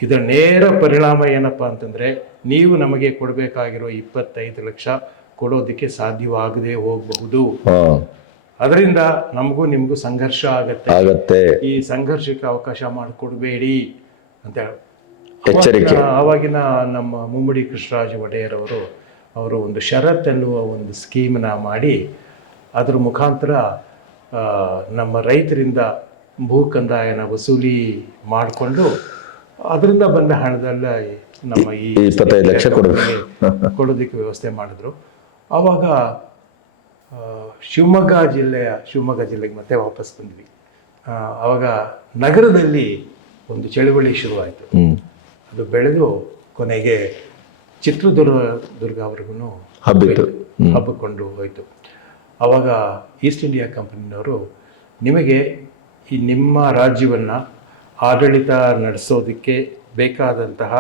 ಇದರ ನೇರ ಪರಿಣಾಮ ಏನಪ್ಪ ಅಂತಂದರೆ, ನೀವು ನಮಗೆ ಕೊಡಬೇಕಾಗಿರೋ 25 ಲಕ್ಷ ಕೊಡೋದಕ್ಕೆ ಸಾಧ್ಯವಾಗದೆ ಹೋಗಬಹುದು. ಅದರಿಂದ ನಮಗೂ ನಿಮಗೂ ಸಂಘರ್ಷ ಆಗತ್ತೆ. ಈ ಸಂಘರ್ಷಕ್ಕೆ ಅವಕಾಶ ಮಾಡಿಕೊಡ್ಬೇಡಿ ಅಂತ ಎಚ್ಚರಿಕೆ. ಆವಾಗಿನ ನಮ್ಮ ಮುಮ್ಮಡಿ ಕೃಷ್ಣರಾಜ ಒಡೆಯರ್ ಅವರು ಒಂದು ಷರತ್ ಎನ್ನುವ ಒಂದು ಸ್ಕೀಮನ್ನ ಮಾಡಿ ಅದರ ಮುಖಾಂತರ ನಮ್ಮ ರೈತರಿಂದ ಭೂ ಕಂದಾಯನ ವಸೂಲಿ ಮಾಡಿಕೊಂಡು ಅದರಿಂದ ಬಂದ ಹಣದಲ್ಲ ನಮ್ಮ ಈ 25 ಲಕ್ಷ ಕೊಡೋದಕ್ಕೆ ವ್ಯವಸ್ಥೆ ಮಾಡಿದ್ರು. ಆವಾಗ ಶಿವಮೊಗ್ಗ ಜಿಲ್ಲೆಗೆ ಮತ್ತೆ ವಾಪಸ್ ಬಂದ್ವಿ. ಆವಾಗ ನಗರದಲ್ಲಿ ಒಂದು ಚಳುವಳಿ ಶುರುವಾಯಿತು. ಅದು ಬೆಳೆದು ಕೊನೆಗೆ ಚಿತ್ರದುರ್ಗವರೆಗೂ ಹಬ್ಬಿಕೊಂಡು ಹೋಯಿತು. ಆವಾಗ ಈಸ್ಟ್ ಇಂಡಿಯಾ ಕಂಪನಿಯವರು, ನಿಮಗೆ ಈ ನಿಮ್ಮ ರಾಜ್ಯವನ್ನು ಆಡಳಿತ ನಡೆಸೋದಕ್ಕೆ ಬೇಕಾದಂತಹ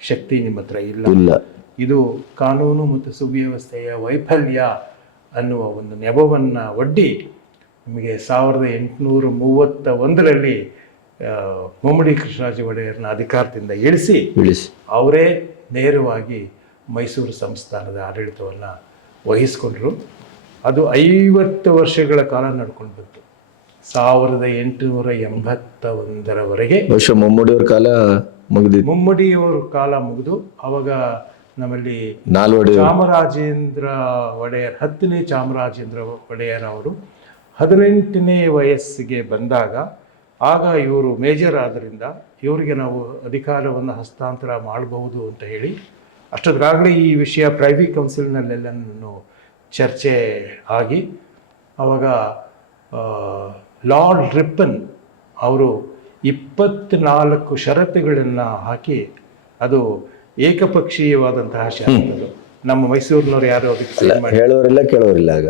ಶಕ್ತಿ ನಿಮ್ಮ ಹತ್ರ ಇಲ್ಲ, ಇದು ಕಾನೂನು ಮತ್ತು ಸುವ್ಯವಸ್ಥೆಯ ವೈಫಲ್ಯ ಅನ್ನುವ ಒಂದು ನೆಪವನ್ನು ಒಡ್ಡಿ ನಿಮಗೆ 1831ರಲ್ಲಿ ಮುಮ್ಮಡಿ ಕೃಷ್ಣರಾಜ ಒಡೆಯರ್ನ ಅಧಿಕಾರದಿಂದ ಇಳಿಸಿ ಅವರೇ ನೇರವಾಗಿ ಮೈಸೂರು ಸಂಸ್ಥಾನದ ಆಡಳಿತವನ್ನು ವಹಿಸ್ಕೊಂಡ್ರು. ಅದು 50 ವರ್ಷಗಳ ಕಾಲ ನಡ್ಕೊಂಡು ಬಂತು. 1881ರವರೆಗೆ ಮುಮ್ಮಡಿಯವರ ಕಾಲ ಮುಗಿದು ಅವಾಗ ನಮ್ಮಲ್ಲಿ ಚಾಮರಾಜೇಂದ್ರ ಒಡೆಯರ್ 10ನೇ ಚಾಮರಾಜೇಂದ್ರ ಒಡೆಯರ್ ಅವರು 18ನೇ ವಯಸ್ಸಿಗೆ ಬಂದಾಗ ಆಗ ಇವರು ಮೇಜರ್ ಆದ್ದರಿಂದ ಇವರಿಗೆ ನಾವು ಅಧಿಕಾರವನ್ನು ಹಸ್ತಾಂತರ ಮಾಡಬಹುದು ಅಂತ ಹೇಳಿ ಅಷ್ಟೊತ್ತಿಗಾಗಲೇ ಈ ವಿಷಯ ಪ್ರೈವಿ ಕೌನ್ಸಿಲ್ನಲ್ಲೆಲ್ಲನೂ ಚರ್ಚೆ ಆಗಿ ಆವಾಗ ಲಾರ್ಡ್ ರಿಪ್ಪನ್ ಅವರು 24 ಷರತ್ತುಗಳನ್ನು ಹಾಕಿ ಅದು ಏಕಪಕ್ಷೀಯವಾದಂತಹ ಷರತ್ತುಗಳು. ನಮ್ಮ ಮೈಸೂರಿನವ್ರು ಯಾರು ಅದಕ್ಕೆ ಸಹಿ ಮಾಡಿ ಹೇಳೋರಿಲ್ಲ ಕೇಳೋರಿಲ್ಲ ಆಗ.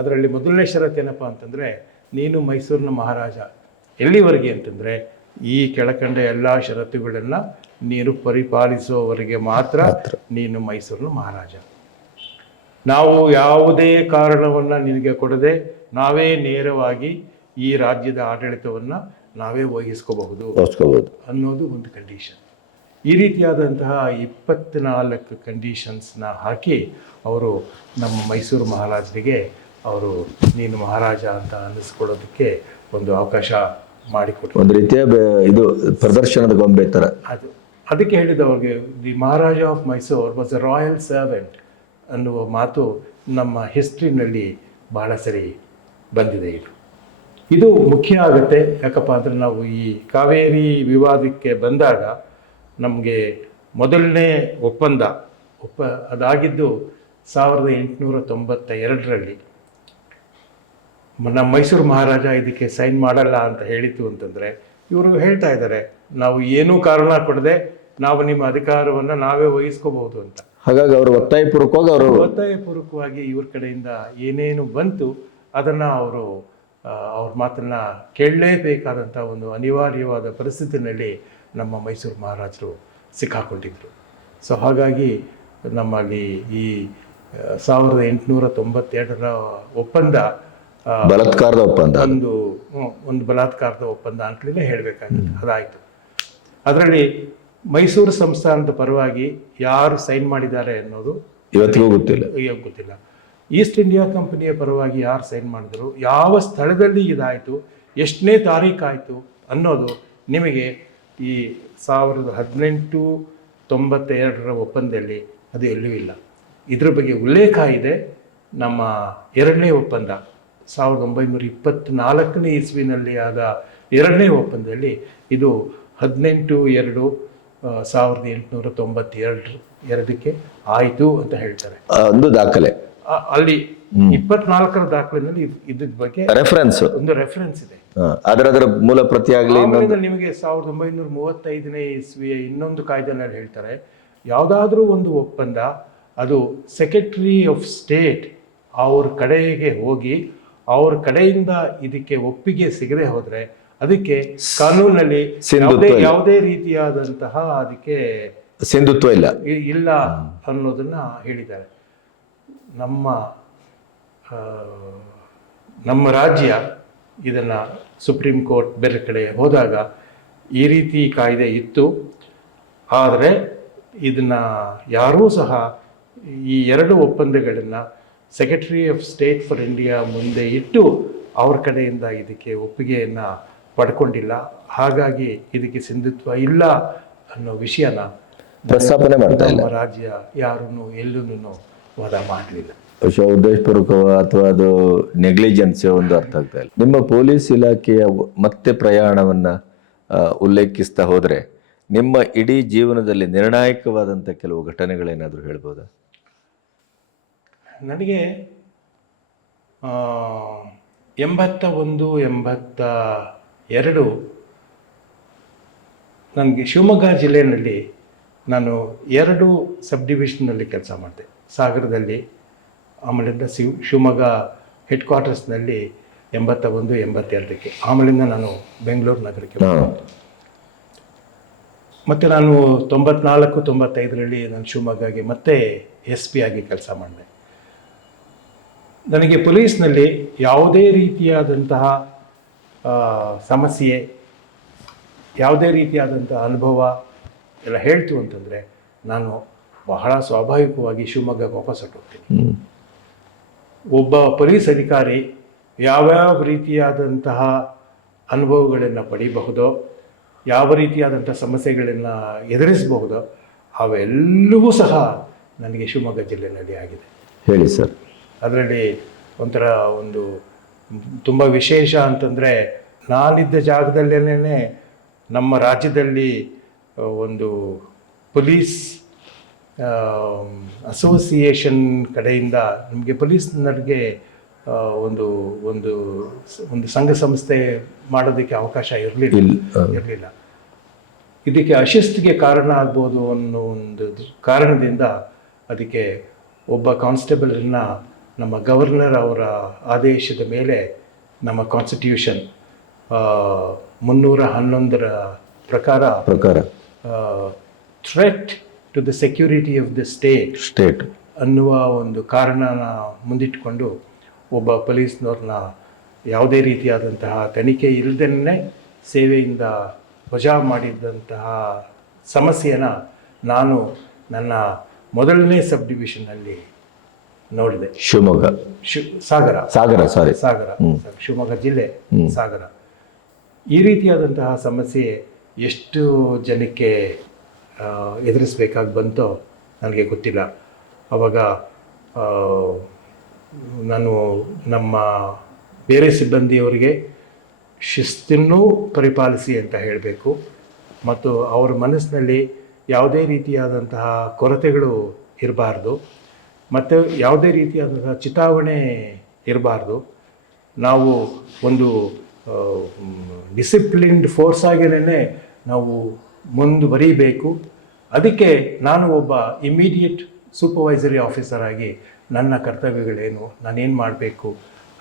ಅದರಲ್ಲಿ ಮೊದಲನೇ ಷರತ್ತು ಏನಪ್ಪ ಅಂತಂದರೆ, ನೀನು ಮೈಸೂರಿನ ಮಹಾರಾಜ ಎಲ್ಲಿವರೆಗೆ ಅಂತಂದರೆ ಈ ಕೆಳಕಂಡ ಎಲ್ಲ ಷರತ್ತುಗಳನ್ನು ನೀನು ಪರಿಪಾಲಿಸುವವರೆಗೆ ಮಾತ್ರ ನೀನು ಮೈಸೂರಿನ ಮಹಾರಾಜ. ನಾವು ಯಾವುದೇ ಕಾರಣವನ್ನು ನಿನಗೆ ಕೊಡದೆ ನಾವೇ ನೇರವಾಗಿ ಈ ರಾಜ್ಯದ ಆಡಳಿತವನ್ನು ನಾವೇ ವಹಿಸ್ಕೋಬಹುದು ಅನ್ನೋದು ಒಂದು ಕಂಡೀಷನ್. ಈ ರೀತಿಯಾದಂತಹ 24 ಕಂಡೀಷನ್ಸ್ನ ಹಾಕಿ ಅವರು ನಮ್ಮ ಮೈಸೂರು ಮಹಾರಾಜರಿಗೆ ಅವರು ನೀನು ಮಹಾರಾಜ ಅಂತ ಅನ್ನಿಸ್ಕೊಳ್ಳೋದಕ್ಕೆ ಒಂದು ಅವಕಾಶ ಮಾಡಿಕೊಟ್ರು. ಒಂದು ರೀತಿಯ ಇದು ಪ್ರದರ್ಶನದ ಗೊಂಬೆ ಥರ. ಅದಕ್ಕೆ ಹೇಳಿದವ್ರಿಗೆ the Maharaja of Mysuru was a royal servant ಅನ್ನುವ ಮಾತು ನಮ್ಮ ಹಿಸ್ಟ್ರಿನಲ್ಲಿ ಬಹಳ ಸರಿ ಬಂದಿದೆ. ಇದು ಮುಖ್ಯ ಆಗುತ್ತೆ. ಯಾಕಪ್ಪ ಅಂದರೆ ನಾವು ಈ ಕಾವೇರಿ ವಿವಾದಕ್ಕೆ ಬಂದಾಗ ನಮಗೆ ಮೊದಲನೇ ಒಪ್ಪಂದ ಅದಾಗಿದ್ದು 1892ರಲ್ಲಿ. ನಮ್ಮ ಮೈಸೂರು ಮಹಾರಾಜ ಇದಕ್ಕೆ ಸೈನ್ ಮಾಡಲ್ಲ ಅಂತ ಹೇಳಿತು ಅಂತಂದರೆ ಇವರು ಹೇಳ್ತಾ ಇದ್ದಾರೆ, ನಾವು ಏನೂ ಕಾರಣ ಕೊಡದೆ ನಾವು ನಿಮ್ಮ ಅಧಿಕಾರವನ್ನು ನಾವೇ ವಹಿಸ್ಕೋಬಹುದು ಅಂತ. ಹಾಗಾಗಿ ಅವರು ಒತ್ತಾಯಪೂರ್ವಕವಾಗಿ ಇವ್ರ ಕಡೆಯಿಂದ ಏನೇನು ಬಂತು ಅದನ್ನು ಅವರು ಅವ್ರ ಮಾತನ್ನು ಕೇಳಲೇಬೇಕಾದಂಥ ಒಂದು ಅನಿವಾರ್ಯವಾದ ಪರಿಸ್ಥಿತಿನಲ್ಲಿ ನಮ್ಮ ಮೈಸೂರು ಮಹಾರಾಜರು ಸಿಕ್ಕಾಕೊಂಡಿದ್ರು. ಸೊ ಹಾಗಾಗಿ ನಮ್ಮಲ್ಲಿ ಈ 1892ರ ಒಪ್ಪಂದ ಬಲಾತ್ಕಾರದ ಒಪ್ಪಂದ, ಒಂದು ಬಲಾತ್ಕಾರದ ಒಪ್ಪಂದ ಅಂತಲೇ ಹೇಳಬೇಕಾಗಿತ್ತು. ಅದಾಯಿತು. ಅದರಲ್ಲಿ ಮೈಸೂರು ಸಂಸ್ಥಾನದ ಪರವಾಗಿ ಯಾರು ಸೈನ್ ಮಾಡಿದ್ದಾರೆ ಅನ್ನೋದು ಇವತ್ತಿಗೂ ಗೊತ್ತಿಲ್ಲ. ಈಸ್ಟ್ ಇಂಡಿಯಾ ಕಂಪನಿಯ ಪರವಾಗಿ ಯಾರು ಸೈನ್ ಮಾಡಿದ್ರು, ಯಾವ ಸ್ಥಳದಲ್ಲಿ ಇದಾಯಿತು, ಎಷ್ಟನೇ ತಾರೀಕಾಯಿತು ಅನ್ನೋದು ನಿಮಗೆ ಈ 1892ರ ಒಪ್ಪಂದದಲ್ಲಿ ಅದು ಎಲ್ಲೂ ಇಲ್ಲ. ಇದ್ರ ಬಗ್ಗೆ ಉಲ್ಲೇಖ ಇದೆ. ನಮ್ಮ ಎರಡನೇ ಒಪ್ಪಂದ 1924ನೇ ಇಸ್ವಿನಲ್ಲಿ ಆದ ಎರಡನೇ ಒಪ್ಪಂದದಲ್ಲಿ ಇದು 18/2/1892ಕ್ಕೆ ಆಯಿತು ಅಂತ ಹೇಳ್ತಾರೆ. ಒಂದು ದಾಖಲೆ ಅಲ್ಲಿ 24ರ ದಾಖಲೆಯಲ್ಲಿ ಇದ್ರ ಬಗ್ಗೆ ಒಂದು ರೆಫರೆನ್ಸ್ ಇದೆ. ಅದರ ಮೂಲ ಪ್ರತಿಯಾಗಲಿ ನಿಮಗೆ 1935ನೇ ಇಸ್ವಿಯ ಇನ್ನೊಂದು ಕಾಯ್ದೆನಲ್ಲಿ ಹೇಳ್ತಾರೆ, ಯಾವುದಾದ್ರೂ ಒಂದು ಒಪ್ಪಂದ ಅದು ಸೆಕ್ರೆಟರಿ ಆಫ್ ಸ್ಟೇಟ್ ಅವ್ರ ಕಡೆಗೆ ಹೋಗಿ ಅವ್ರ ಕಡೆಯಿಂದ ಇದಕ್ಕೆ ಒಪ್ಪಿಗೆ ಸಿಗದೆ ಹೋದ್ರೆ ಅದಕ್ಕೆ ಕಾನೂನಲ್ಲಿ ಯಾವುದೇ ರೀತಿಯಾದಂತಹ ಅದಕ್ಕೆ ಸಿಂಧುತ್ವ ಇಲ್ಲ ಅನ್ನೋದನ್ನ ಹೇಳಿದ್ದಾರೆ. ನಮ್ಮ ರಾಜ್ಯ ಇದನ್ನ ಸುಪ್ರೀಂ ಕೋರ್ಟ್ ಬೇರೆ ಕಡೆ ಹೋದಾಗ ಈ ರೀತಿ ಕಾಯ್ದೆ ಇತ್ತು. ಆದರೆ ಇದನ್ನ ಯಾರೂ ಸಹ ಈ ಎರಡು ಒಪ್ಪಂದಗಳನ್ನು secretary of state for India ಮುಂದೆ ಇಟ್ಟು ಅವ್ರ ಕಡೆಯಿಂದ ಇದಕ್ಕೆ ಒಪ್ಪಿಗೆಯನ್ನು ಪಡ್ಕೊಂಡಿಲ್ಲ. ಹಾಗಾಗಿ ಇದಕ್ಕೆ ಸಿಂಧುತ್ವ ಇಲ್ಲ ಅನ್ನೋ ವಿಷಯನ ಪ್ರಸ್ತಾಪನೆ ಮಾಡ್ತಾ ಇಲ್ಲ. ನಮ್ಮ ರಾಜ್ಯ ಯಾರನ್ನು ಎಲ್ಲೂ ವಾದ ಮಾಡಲಿಲ್ಲ. ಉದ್ದೇಶಪೂರ್ವಕ ಅಥವಾ ಅದು ನೆಗ್ಲಿಜೆನ್ಸ್ ಒಂದು ಅರ್ಥ ಆಗ್ತಾ ಇಲ್ಲ. ನಿಮ್ಮ ಪೊಲೀಸ್ ಇಲಾಖೆಯ ಮತ್ತೆ ಪ್ರಯಾಣವನ್ನು ಉಲ್ಲೇಖಿಸ್ತಾ ಹೋದರೆ ನಿಮ್ಮ ಇಡೀ ಜೀವನದಲ್ಲಿ ನಿರ್ಣಾಯಕವಾದಂಥ ಕೆಲವು ಘಟನೆಗಳೇನಾದರೂ ಹೇಳ್ಬೋದಾ? ನನಗೆ 81, 82 ನನಗೆ ಶಿವಮೊಗ್ಗ ಜಿಲ್ಲೆಯಲ್ಲಿ ನಾನು 2 ಸಬ್ ಡಿವಿಷನ್ನಲ್ಲಿ ಕೆಲಸ ಮಾಡಿದೆ. ಸಾಗರದಲ್ಲಿ, ಆಮೇಲಿಂದ ಶಿವಮೊಗ್ಗ ಹೆಡ್ ಕ್ವಾರ್ಟರ್ಸ್ನಲ್ಲಿ 81, 82ಕ್ಕೆ. ಆಮೇಲಿಂದ ನಾನು ಬೆಂಗಳೂರು ನಗರಕ್ಕೆ ಬಂದೆ. ಮತ್ತು ನಾನು 94, 95ರಲ್ಲಿ ನಾನು ಶಿವಮೊಗ್ಗಗೆ ಮತ್ತೆ SP ಆಗಿ ಕೆಲಸ ಮಾಡಿದೆ. ನನಗೆ ಪೊಲೀಸ್ನಲ್ಲಿ ಯಾವುದೇ ರೀತಿಯಾದಂತಹ ಸಮಸ್ಯೆ, ಯಾವುದೇ ರೀತಿಯಾದಂಥ ಅನುಭವ ಎಲ್ಲ ಹೇಳ್ತು ಅಂತಂದರೆ ನಾನು ಬಹಳ ಸ್ವಾಭಾವಿಕವಾಗಿ ಶಿವಮೊಗ್ಗಕ್ಕೆ ವಾಪಸ್ ಹೊರಟೋಗ್ತೀನಿ. ಒಬ್ಬ ಪೊಲೀಸ್ ಅಧಿಕಾರಿ ಯಾವ್ಯಾವ ರೀತಿಯಾದಂತಹ ಅನುಭವಗಳನ್ನು ಪಡೀಬಹುದೋ, ಯಾವ ರೀತಿಯಾದಂಥ ಸಮಸ್ಯೆಗಳನ್ನು ಎದುರಿಸಬಹುದೋ ಅವೆಲ್ಲವೂ ಸಹ ನನಗೆ ಶಿವಮೊಗ್ಗ ಜಿಲ್ಲೆಯಲ್ಲಿ ಆಗಿದೆ. ಹೇಳಿ ಸರ್. ಅದರಲ್ಲಿ ಒಂಥರ ಒಂದು ತುಂಬ ವಿಶೇಷ ಅಂತಂದರೆ ನಾನಿದ್ದ ಜಾಗದಲ್ಲೇ ನಮ್ಮ ರಾಜ್ಯದಲ್ಲಿ ಒಂದು ಪೊಲೀಸ್ ಅಸೋಸಿಯೇಷನ್ ಕಡೆಯಿಂದ ನಮಗೆ ಪೊಲೀಸ್ನವ್ರಿಗೆ ಒಂದು ಒಂದು ಒಂದು ಸಂಘ ಸಂಸ್ಥೆ ಮಾಡೋದಕ್ಕೆ ಅವಕಾಶ ಇರಲಿಲ್ಲ. ಇದಕ್ಕೆ ಅಶಿಸ್ತಿಗೆ ಕಾರಣ ಆಗ್ಬೋದು ಅನ್ನೋ ಒಂದು ಕಾರಣದಿಂದ ಅದಕ್ಕೆ ಒಬ್ಬ ಕಾನ್ಸ್ಟೇಬಲನ್ನ ನಮ್ಮ ಗವರ್ನರ್ ಅವರ ಆದೇಶದ ಮೇಲೆ ನಮ್ಮ ಕಾನ್ಸ್ಟಿಟ್ಯೂಷನ್ 311 ಪ್ರಕಾರ threat to the security of the state ಅನ್ನುವ ಒಂದು ಕಾರಣನ ಮುಂದಿಟ್ಟುಕೊಂಡು ಒಬ್ಬ ಪೊಲೀಸ್ನವ್ರನ್ನ ಯಾವುದೇ ರೀತಿಯಾದಂತಹ ತನಿಖೆ ಇಲ್ಲದೇ ಸೇವೆಯಿಂದ ವಜಾ ಮಾಡಿದ್ದಂತಹ ಸಮಸ್ಯೆನ ನಾನು ನನ್ನ ಮೊದಲನೇ ಸಬ್ ಡಿವಿಷನ್ನಲ್ಲಿ ನೋಡಿದೆ. ಸಾಗರ ಶಿವಮೊಗ್ಗ ಜಿಲ್ಲೆ ಸಾಗರ. ಈ ರೀತಿಯಾದಂತಹ ಸಮಸ್ಯೆ ಎಷ್ಟು ಜನಕ್ಕೆ ಎದುರಿಸ್ಬೇಕಾಗಿ ಬಂತೋ ನನಗೆ ಗೊತ್ತಿಲ್ಲ. ಆವಾಗ ನಾನು ನಮ್ಮ ಬೇರೆ ಸಿಬ್ಬಂದಿಯವರಿಗೆ ಶಿಸ್ತನ್ನು ಪರಿಪಾಲಿಸಿ ಅಂತ ಹೇಳಬೇಕು, ಮತ್ತು ಅವರ ಮನಸ್ಸಿನಲ್ಲಿ ಯಾವುದೇ ರೀತಿಯಾದಂತಹ ಕೊರತೆಗಳು ಇರಬಾರ್ದು, ಮತ್ತು ಯಾವುದೇ ರೀತಿಯಾದಂತಹ ಚಿತಾವಣೆ ಇರಬಾರ್ದು. ನಾವು ಒಂದು ಡಿಸಿಪ್ಲಿನ್ಡ್ ಫೋರ್ಸ್ ಆಗಿಯೇ ನಾವು ಮುಂದುವರಿಬೇಕು. ಅದಕ್ಕೆ ನಾನು ಒಬ್ಬ ಇಮಿಡಿಯೇಟ್ ಸೂಪರ್ವೈಸರಿ ಆಫೀಸರ್ ಆಗಿ ನನ್ನ ಕರ್ತವ್ಯಗಳೇನು, ನಾನೇನು ಮಾಡಬೇಕು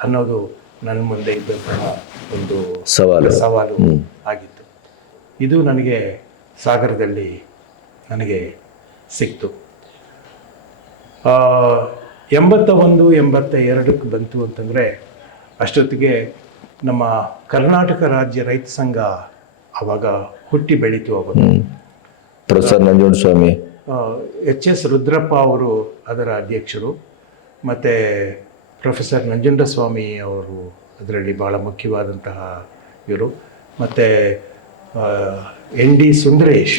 ಅನ್ನೋದು ನನ್ನ ಮುಂದೆ ಇದ್ದಂತಹ ಒಂದು ಸವಾಲು ಆಗಿತ್ತು. ಇದು ನನಗೆ ಸಾಗರದಲ್ಲಿ ನನಗೆ ಸಿಕ್ತು. 81, 82ಕ್ಕೆ ಬಂತು ಅಂತಂದರೆ ಅಷ್ಟೊತ್ತಿಗೆ ನಮ್ಮ ಕರ್ನಾಟಕ ರಾಜ್ಯ ರೈತ ಸಂಘ ಆವಾಗ ಹುಟ್ಟಿ ಬೆಳೀತು. ಅವಾಗ ಪ್ರೊಫೆಸರ್ ನಂಜುಂಡಸ್ವಾಮಿ, HS ರುದ್ರಪ್ಪ ಅವರು ಅದರ ಅಧ್ಯಕ್ಷರು, ಮತ್ತು ಪ್ರೊಫೆಸರ್ ನಂಜುಂಡಸ್ವಾಮಿ ಅವರು ಅದರಲ್ಲಿ ಭಾಳ ಮುಖ್ಯವಾದಂತಹ ಇವರು, ಮತ್ತು ND ಸುಂದರೇಶ್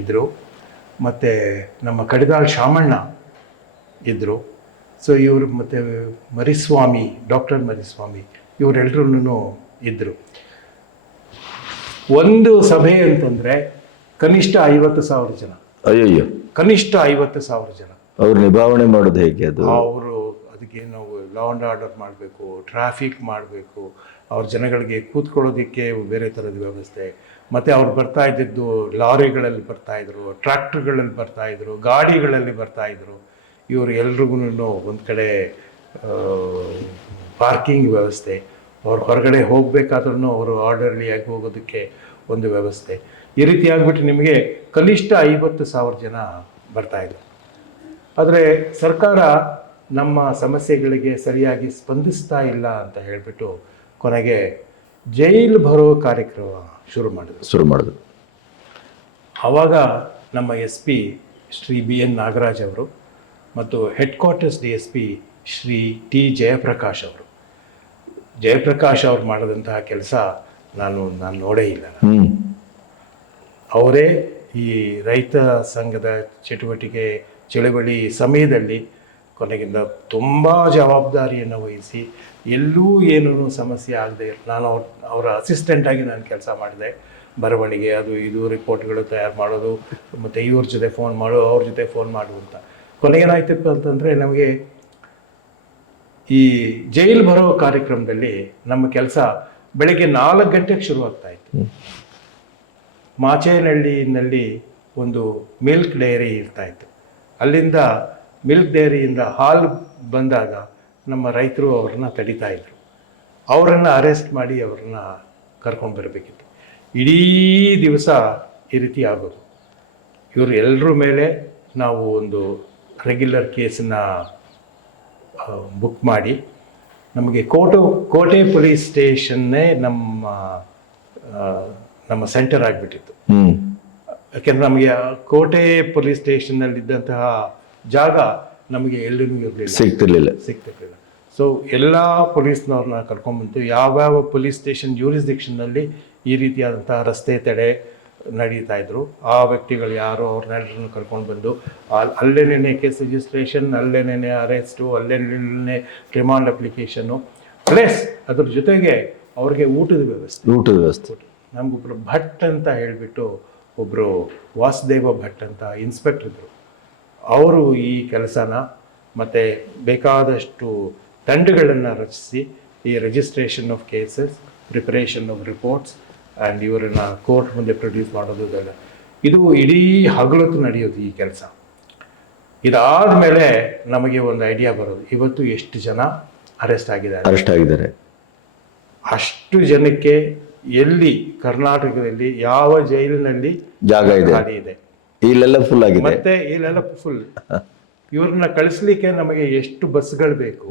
ಇದ್ದರು, ಮತ್ತು ನಮ್ಮ ಕಡಿದಾಳ್ ಶಾಮಣ್ಣ ಇದ್ದರು. ಸೊ ಇವರು ಮತ್ತು ಡಾಕ್ಟರ್ ಮರಿಸ್ವಾಮಿ ಇವರೆಲ್ಲರೂ ಇದ್ದರು. ಒಂದು ಸಭೆ ಅಂತಂದರೆ ಕನಿಷ್ಠ 50,000 ಜನ. ಕನಿಷ್ಠ 50,000 ಜನ. ಅವ್ರು ನಿಭಾವಣೆ ಮಾಡೋದು ಹೇಗೆ? ಅವರು ಅದಕ್ಕೆ ನಾವು ಲಾ ಆ್ಯಂಡ್ ಆರ್ಡರ್ ಮಾಡಬೇಕು, ಟ್ರಾಫಿಕ್ ಮಾಡಬೇಕು, ಅವ್ರ ಜನಗಳಿಗೆ ಕೂತ್ಕೊಳ್ಳೋದಕ್ಕೆ ಬೇರೆ ಥರದ ವ್ಯವಸ್ಥೆ, ಮತ್ತು ಅವ್ರು ಬರ್ತಾ ಇದ್ದಿದ್ದು ಲಾರಿಗಳಲ್ಲಿ ಬರ್ತಾಯಿದ್ರು, ಟ್ರ್ಯಾಕ್ಟರ್ಗಳಲ್ಲಿ ಬರ್ತಾಯಿದ್ರು, ಗಾಡಿಗಳಲ್ಲಿ ಬರ್ತಾಯಿದ್ರು. ಇವರು ಎಲ್ರಿಗೂ ಒಂದು ಕಡೆ ಪಾರ್ಕಿಂಗ್ ವ್ಯವಸ್ಥೆ, ಅವ್ರು ಹೊರಗಡೆ ಹೋಗಬೇಕಾದ್ರೂ ಅವರು ಆರ್ಡರ್ಲಿಯಾಗಿ ಹೋಗೋದಕ್ಕೆ ಒಂದು ವ್ಯವಸ್ಥೆ. ಈ ರೀತಿ ಆಗಿಬಿಟ್ಟು ನಿಮಗೆ ಕನಿಷ್ಠ 50,000 ಜನ ಬರ್ತಾಯಿದ್ರು. ಆದರೆ ಸರ್ಕಾರ ನಮ್ಮ ಸಮಸ್ಯೆಗಳಿಗೆ ಸರಿಯಾಗಿ ಸ್ಪಂದಿಸ್ತಾ ಇಲ್ಲ ಅಂತ ಹೇಳಿಬಿಟ್ಟು ಕೊನೆಗೆ ಜೈಲು ಬರೋ ಕಾರ್ಯಕ್ರಮ ಶುರು ಮಾಡಿದ್ರು. ಆವಾಗ ನಮ್ಮ SP ಶ್ರೀ BN ನಾಗರಾಜ್ ಅವರು ಮತ್ತು head quarters DSP Shri T Jayaprakash ಅವರು ಮಾಡಿದಂತಹ ಕೆಲಸ ನಾನು ನೋಡೇ ಇಲ್ಲ. ಅವರೇ ಈ ರೈತ ಸಂಘದ ಚಳುವಳಿ ಸಮಯದಲ್ಲಿ ಕೊನೆಗಿಂದ ತುಂಬ ಜವಾಬ್ದಾರಿಯನ್ನು ವಹಿಸಿ ಎಲ್ಲೂ ಏನೂ ಸಮಸ್ಯೆ ಆಗದೆ ನಾನು ಅವರ ಅಸಿಸ್ಟೆಂಟಾಗಿ ನಾನು ಕೆಲಸ ಮಾಡಿದೆ. ಬರವಣಿಗೆ ಅದು ಇದು ರಿಪೋರ್ಟ್ಗಳು ತಯಾರು ಮಾಡೋದು, ಮತ್ತು ಇವ್ರ ಜೊತೆ ಫೋನ್ ಮಾಡು, ಅವ್ರ ಜೊತೆ ಫೋನ್ ಮಾಡು ಅಂತ. ಕೊನೆಗೇನಾಯ್ತಪ್ಪ ಅಂತಂದರೆ ನಮಗೆ ಈ ಜೈಲು ಬರೋ ಕಾರ್ಯಕ್ರಮದಲ್ಲಿ ನಮ್ಮ ಕೆಲಸ ಬೆಳಗ್ಗೆ 4 ಗಂಟೆಗೆ ಶುರುವಾಗ್ತಾಯಿತ್ತು. ಮಾಚೇನಹಳ್ಳಿನಲ್ಲಿ ಒಂದು ಮಿಲ್ಕ್ ಡೈರಿ ಇರ್ತಾಯಿತ್ತು. ಅಲ್ಲಿಂದ ಮಿಲ್ಕ್ ಡೈರಿಯಿಂದ ಹಾಲು ಬಂದಾಗ ನಮ್ಮ ರೈತರು ಅವ್ರನ್ನ ತಡೀತಾಯಿದ್ರು. ಅವರನ್ನು ಅರೆಸ್ಟ್ ಮಾಡಿ ಅವ್ರನ್ನ ಕರ್ಕೊಂಡು ಬರಬೇಕಿತ್ತು. ಇಡೀ ದಿವಸ ಈ ರೀತಿ ಆಗೋದು. ಇವರು ಎಲ್ಲರ ಮೇಲೆ ನಾವು ಒಂದು ರೆಗ್ಯುಲರ್ ಕೇಸನ್ನು ಬುಕ್ ಮಾಡಿ, ನಮಗೆ ಕೋಟೆ ಪೊಲೀಸ್ ಸ್ಟೇಷನ್ನೇ ನಮ್ಮ ಸೆಂಟರ್ ಆಗಿಬಿಟ್ಟಿತ್ತು. ಯಾಕೆಂದರೆ ನಮಗೆ ಕೋಟೆ ಪೊಲೀಸ್ ಸ್ಟೇಷನ್ನಲ್ಲಿದ್ದಂತಹ ಜಾಗ ನಮಗೆ ಎಲ್ಲೂ ಸಿಗ್ತಿರ್ಲಿಲ್ಲ. ಸೊ ಎಲ್ಲ ಪೊಲೀಸ್ನವ್ರನ್ನ ಕರ್ಕೊಂಡ್ಬಂತು. ಯಾವ್ಯಾವ ಪೊಲೀಸ್ ಸ್ಟೇಷನ್ ಜ್ಯೂರಿಸ್ಡಿಕ್ಷನ್ನಲ್ಲಿ ಈ ರೀತಿಯಾದಂತಹ ರಸ್ತೆ ತಡೆ ನಡೀತಾ ಇದ್ರು, ಆ ವ್ಯಕ್ತಿಗಳು ಯಾರೋ ಅವ್ರನ್ನೆಲ್ಲರನ್ನು ಕರ್ಕೊಂಡು ಬಂದು ಅಲ್ಲೇನೇ ಕೇಸ್ ರಿಜಿಸ್ಟ್ರೇಷನ್, ಅಲ್ಲೇನೇ ಅರೆಸ್ಟು, ಅಲ್ಲೇನೇ ರಿಮಾಂಡ್ ಅಪ್ಲಿಕೇಶನ್ನು, ಪ್ಲಸ್ ಅದ್ರ ಜೊತೆಗೆ ಅವ್ರಿಗೆ ಊಟದ ವ್ಯವಸ್ಥೆ. ನಮಗೊಬ್ರು ಭಟ್ ಅಂತ ಹೇಳಿಬಿಟ್ಟು ಒಬ್ಬರು ವಾಸುದೇವ ಭಟ್ ಅಂತ ಇನ್ಸ್ಪೆಕ್ಟರ್ ಇದ್ದರು. ಅವರು ಈ ಕೆಲಸನ ಮತ್ತು ಬೇಕಾದಷ್ಟು ತಂಡಗಳನ್ನು ರಚಿಸಿ ಈ registration of cases, preparation of reports and ಇವರನ್ನು ಕೋರ್ಟ್ ಮುಂದೆ ಪ್ರೊಡ್ಯೂಸ್ ಮಾಡೋದು ಇದೆಲ್ಲ, ಇದು ಇಡೀ ಹಗಲೊತ್ತು ನಡೆಯೋದು ಈ ಕೆಲಸ. ಇದಾದ ಮೇಲೆ ನಮಗೆ ಒಂದು ಐಡಿಯಾ ಬರೋದು, ಇವತ್ತು ಎಷ್ಟು ಜನ ಅರೆಸ್ಟ್ ಆಗಿದ್ದಾರೆ, ಅಷ್ಟು ಜನಕ್ಕೆ ಎಲ್ಲಿ ಕರ್ನಾಟಕದಲ್ಲಿ ಯಾವ ಜೈಲಿನಲ್ಲಿ ಜಾಗ ಇದೆ, ಇಲ್ಲೆಲ್ಲ ಫುಲ್ ಆಗಿದೆ, ಮತ್ತೆ ಇಲ್ಲೆಲ್ಲ ಫುಲ್. ಇವ್ರನ್ನ ಕಳಿಸ್ಲಿಕ್ಕೆ ನಮಗೆ ಎಷ್ಟು ಬಸ್ಗಳು ಬೇಕು.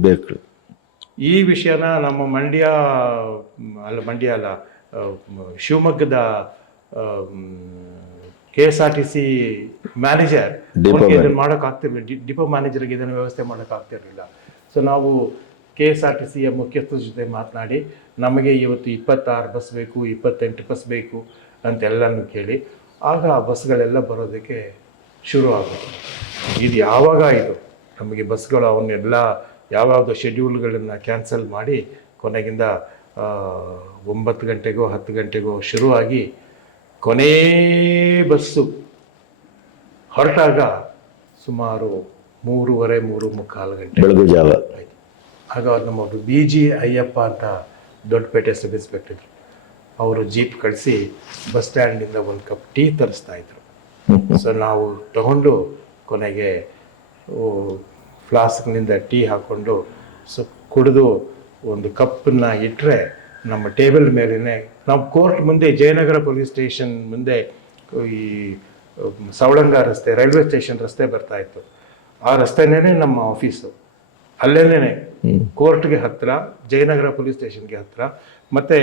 ಈ ವಿಷಯನ ನಮ್ಮ ಮಂಡ್ಯ ಅಲ್ಲ ಶಿವಮೊಗ್ಗದ KSRTC ಮ್ಯಾನೇಜರ್ ಇದನ್ನು ಮಾಡೋಕ್ಕಾಗ್ತಿರ್ಲಿಲ್ಲ, ಡಿಪೋ ಮ್ಯಾನೇಜರ್ಗೆ ಇದನ್ನು ವ್ಯವಸ್ಥೆ ಮಾಡೋಕ್ಕಾಗ್ತಿರ್ಲಿಲ್ಲ. ಸೊ ನಾವು KSRTCಯ ಮುಖ್ಯಸ್ಥರ ಜೊತೆ ಮಾತನಾಡಿ ನಮಗೆ ಇವತ್ತು 26 ಬಸ್ ಬೇಕು, 28 ಬಸ್ ಬೇಕು ಅಂತೆಲ್ಲನೂ ಕೇಳಿ ಆಗ ಆ ಬಸ್ಗಳೆಲ್ಲ ಬರೋದಕ್ಕೆ ಶುರು ಆಗುತ್ತೆ. ಇದು ಯಾವಾಗ ಇದು ನಮಗೆ ಬಸ್ಗಳು ಅವನ್ನೆಲ್ಲ ಯಾವ್ಯಾವುದೋ ಶೆಡ್ಯೂಲ್ಗಳನ್ನು ಕ್ಯಾನ್ಸಲ್ ಮಾಡಿ ಕೊನೆಗಿಂದ 9 ಗಂಟೆಗೋ 10 ಗಂಟೆಗೋ ಶುರುವಾಗಿ ಕೊನೇ ಬಸ್ಸು ಹೊರಟಾಗ ಸುಮಾರು 3:30-3:45 ಗಂಟೆ ಬೆಳಗ್ಗೆ ಜಾವ ಆಯಿತು. ಆಗ ನಮ್ಮ BG ಅಯ್ಯಪ್ಪ ಅಂತ ದೊಡ್ಡಪೇಟೆ ಸಬ್ ಇನ್ಸ್ಪೆಕ್ಟರ್, ಅವರು ಜೀಪ್ ಕಳಿಸಿ ಬಸ್ ಸ್ಟ್ಯಾಂಡಿಂದ ಒಂದು ಕಪ್ ಟೀ ತರಿಸ್ತಾ ಇದ್ರು. ಸೊ ನಾವು ತಗೊಂಡು ಕೊನೆಗೆ ಫ್ಲಾಸ್ಕ್ನಿಂದ ಟೀ ಹಾಕ್ಕೊಂಡು ಕುಡಿದು ಒಂದು ಕಪ್ಪನ್ನು ಇಟ್ಟರೆ ನಮ್ಮ ಟೇಬಲ್ ಮೇಲೇ ನಾವು ಕೋರ್ಟ್ ಮುಂದೆ ಜಯನಗರ ಪೊಲೀಸ್ ಸ್ಟೇಷನ್ ಮುಂದೆ ಈ ಸವಳಂಗ ರಸ್ತೆ, ರೈಲ್ವೆ ಸ್ಟೇಷನ್ ರಸ್ತೆ ಬರ್ತಾ ಇತ್ತು. ಆ ರಸ್ತೆನೇ ನಮ್ಮ ಆಫೀಸು, ಅಲ್ಲೇನೇ ಕೋರ್ಟ್ಗೆ ಹತ್ತಿರ, ಜಯನಗರ ಪೊಲೀಸ್ ಸ್ಟೇಷನ್ಗೆ ಹತ್ತಿರ. ಮತ್ತು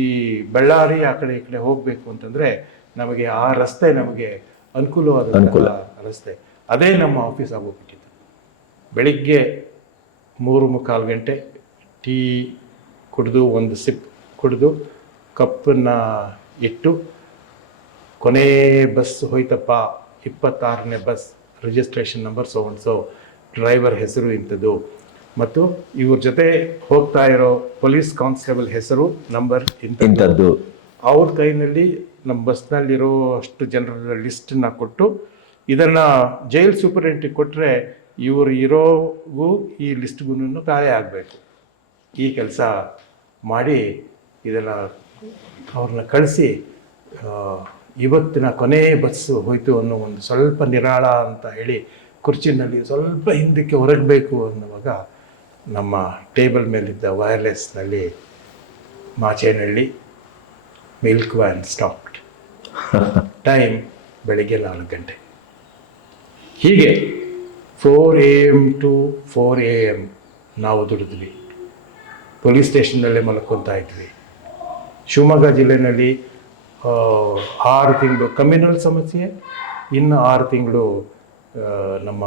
ಈ ಬಳ್ಳಾರಿ ಆ ಕಡೆ ಈ ಕಡೆ ಹೋಗಬೇಕು ಅಂತಂದರೆ ನಮಗೆ ಆ ರಸ್ತೆ ನಮಗೆ ಅನುಕೂಲ ರಸ್ತೆ, ಅದೇ ನಮ್ಮ ಆಫೀಸ್ ಆಗೋಗ್ಬಿಟ್ಟಿತ್ತು. ಬೆಳಿಗ್ಗೆ 3:45 ಗಂಟೆ ಟೀ ಕುಡಿದು ಒಂದು ಸಿಪ್ ಕುಡಿದು ಕಪ್ಪನ್ನು ಇಟ್ಟು ಕೊನೇ ಬಸ್ ಹೋಯ್ತಪ್ಪ, 26ನೇ bus, registration number so driver ಹೆಸರು ಇಂಥದ್ದು ಮತ್ತು ಇವ್ರ ಜೊತೆ ಹೋಗ್ತಾ ಇರೋ ಪೊಲೀಸ್ ಕಾನ್ಸ್ಟೇಬಲ್ ಹೆಸರು ನಂಬರ್ ಇಂಥದ್ದು, ಅವ್ರ ಕೈನಲ್ಲಿ ನಮ್ಮ ಬಸ್ನಲ್ಲಿರೋ ಅಷ್ಟು ಜನರ ಲಿಸ್ಟನ್ನ ಕೊಟ್ಟು ಇದನ್ನು ಜೈಲ್ ಸೂಪರಿಂಟೆಂಡೆಂಟ್ಗೆ ಕೊಟ್ಟರೆ ಇವರು ಇರೋಗೂ ಈ ಲಿಸ್ಟ್ಗೂ ಕಾರ್ಯ ಆಗಬೇಕು. ಈ ಕೆಲಸ ಮಾಡಿ ಇದನ್ನು ಅವ್ರನ್ನ ಕಳಿಸಿ ಇವತ್ತಿನ ಕೊನೆ ಬಸ್ಸು ಹೋಯಿತು ಅನ್ನೋ ಒಂದು ಸ್ವಲ್ಪ ನಿರಾಳ ಅಂತ ಹೇಳಿ ಕುರ್ಚಿನಲ್ಲಿ ಸ್ವಲ್ಪ ಹಿಂದಕ್ಕೆ ಹೊರಗಬೇಕು ಅನ್ನುವಾಗ ನಮ್ಮ ಟೇಬಲ್ ಮೇಲಿದ್ದ ವೈರ್ಲೆಸ್ನಲ್ಲಿ Machenahalli milk van stopped, time ಬೆಳಿಗ್ಗೆ 4 ಗಂಟೆ. ಹೀಗೆ 4 AM to 4 AM ನಾವು ದುಡಿದ್ವಿ. ಪೊಲೀಸ್ ಸ್ಟೇಷನ್ನಲ್ಲೇ ಮಲ್ಕೊತಾ ಇದ್ವಿ. ಶಿವಮೊಗ್ಗ ಜಿಲ್ಲೆಯಲ್ಲಿ 6 ತಿಂಗಳು ಕಮ್ಯುನಲ್ ಸಮಸ್ಯೆ, ಇನ್ನು 6 ತಿಂಗಳು ನಮ್ಮ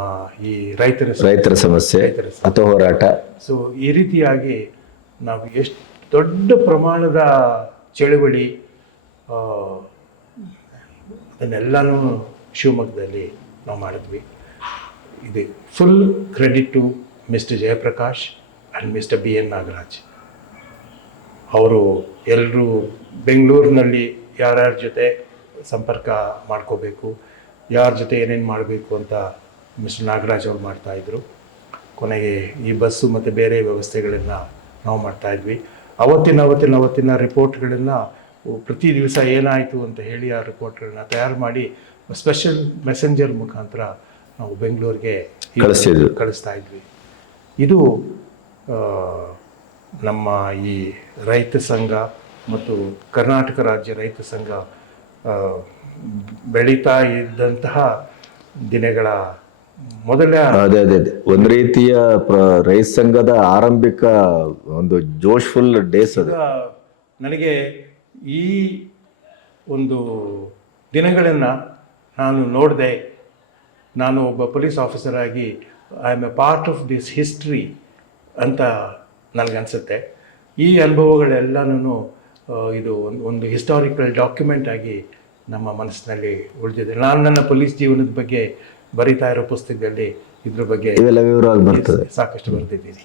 ಈ ರೈತರ ಸಮಸ್ಯೆ ಅಥವಾ ಹೋರಾಟ. ಸೊ ಈ ರೀತಿಯಾಗಿ ನಾವು ಎಷ್ಟು ದೊಡ್ಡ ಪ್ರಮಾಣದ ಚಳುವಳಿ ಅದನ್ನೆಲ್ಲನೂ ಶಿವಮೊಗ್ಗದಲ್ಲಿ ನಾವು ಮಾಡಿದ್ವಿ. ಇದು full credit to mister Jayaprakash and mister BN Nagaraj. ಅವರು ಎಲ್ಲರೂ ಬೆಂಗಳೂರಿನಲ್ಲಿ ಯಾರ್ಯಾರ ಜೊತೆ ಸಂಪರ್ಕ ಮಾಡ್ಕೋಬೇಕು, ಯಾರ ಜೊತೆ ಏನೇನು ಮಾಡಬೇಕು ಅಂತ ಮಿಸ್ಟರ್ ನಾಗರಾಜ್ ಅವರು ಮಾಡ್ತಾಯಿದ್ರು. ಕೊನೆಗೆ ಈ ಬಸ್ಸು ಮತ್ತು ಬೇರೆ ವ್ಯವಸ್ಥೆಗಳನ್ನು ನಾವು ಮಾಡ್ತಾಯಿದ್ವಿ. ಅವತ್ತಿನ ರಿಪೋರ್ಟ್ಗಳನ್ನು ಪ್ರತಿ ದಿವಸ ಏನಾಯಿತು ಅಂತ ಹೇಳಿ ಆ ರಿಪೋರ್ಟ್ಗಳನ್ನ ತಯಾರು ಮಾಡಿ ಸ್ಪೆಷಲ್ ಮೆಸೆಂಜರ್ ಮುಖಾಂತರ ನಾವು ಬೆಂಗಳೂರಿಗೆ ಕಳಿಸ್ತಾ ಇದ್ವಿ. ಇದು ನಮ್ಮ ಈ ರೈತ ಸಂಘ ಮತ್ತು ಕರ್ನಾಟಕ ರಾಜ್ಯ ರೈತ ಸಂಘ ಬೆಳೀತಾ ಇದ್ದಂತಹ ದಿನಗಳ ಮೊದಲ ಅದೇ ಒಂದು ರೀತಿಯ ರೈತ ಸಂಘದ ಆರಂಭಿಕ ಒಂದು ಜೋಶ್ಫುಲ್ ಡೇಸ್. ಅದು ನನಗೆ ಈ ಒಂದು ದಿನಗಳನ್ನು ನಾನು ನೋಡಿದೆ. ನಾನು ಒಬ್ಬ ಪೊಲೀಸ್ ಆಫೀಸರ್ ಆಗಿ I am A part of this history ಅಂತ ನನಗನ್ಸುತ್ತೆ. ಈ ಅನುಭವಗಳೆಲ್ಲನೂ ಇದು ಒಂದು ಹಿಸ್ಟಾರಿಕಲ್ ಡಾಕ್ಯುಮೆಂಟ್ ಆಗಿ ನಮ್ಮ ಮನಸ್ಸಿನಲ್ಲಿ ಉಳಿದಿದೆ. ನಾನು ನನ್ನ ಪೊಲೀಸ್ ಜೀವನದ ಬಗ್ಗೆ ಬರಿತಾ ಇರೋ ಪುಸ್ತಕದಲ್ಲಿ ಇದ್ರ ಬಗ್ಗೆ ವಿವರವಾಗಿ ಬರ್ತದೆ, ಸಾಕಷ್ಟು ಬರ್ತಿದ್ದೀನಿ.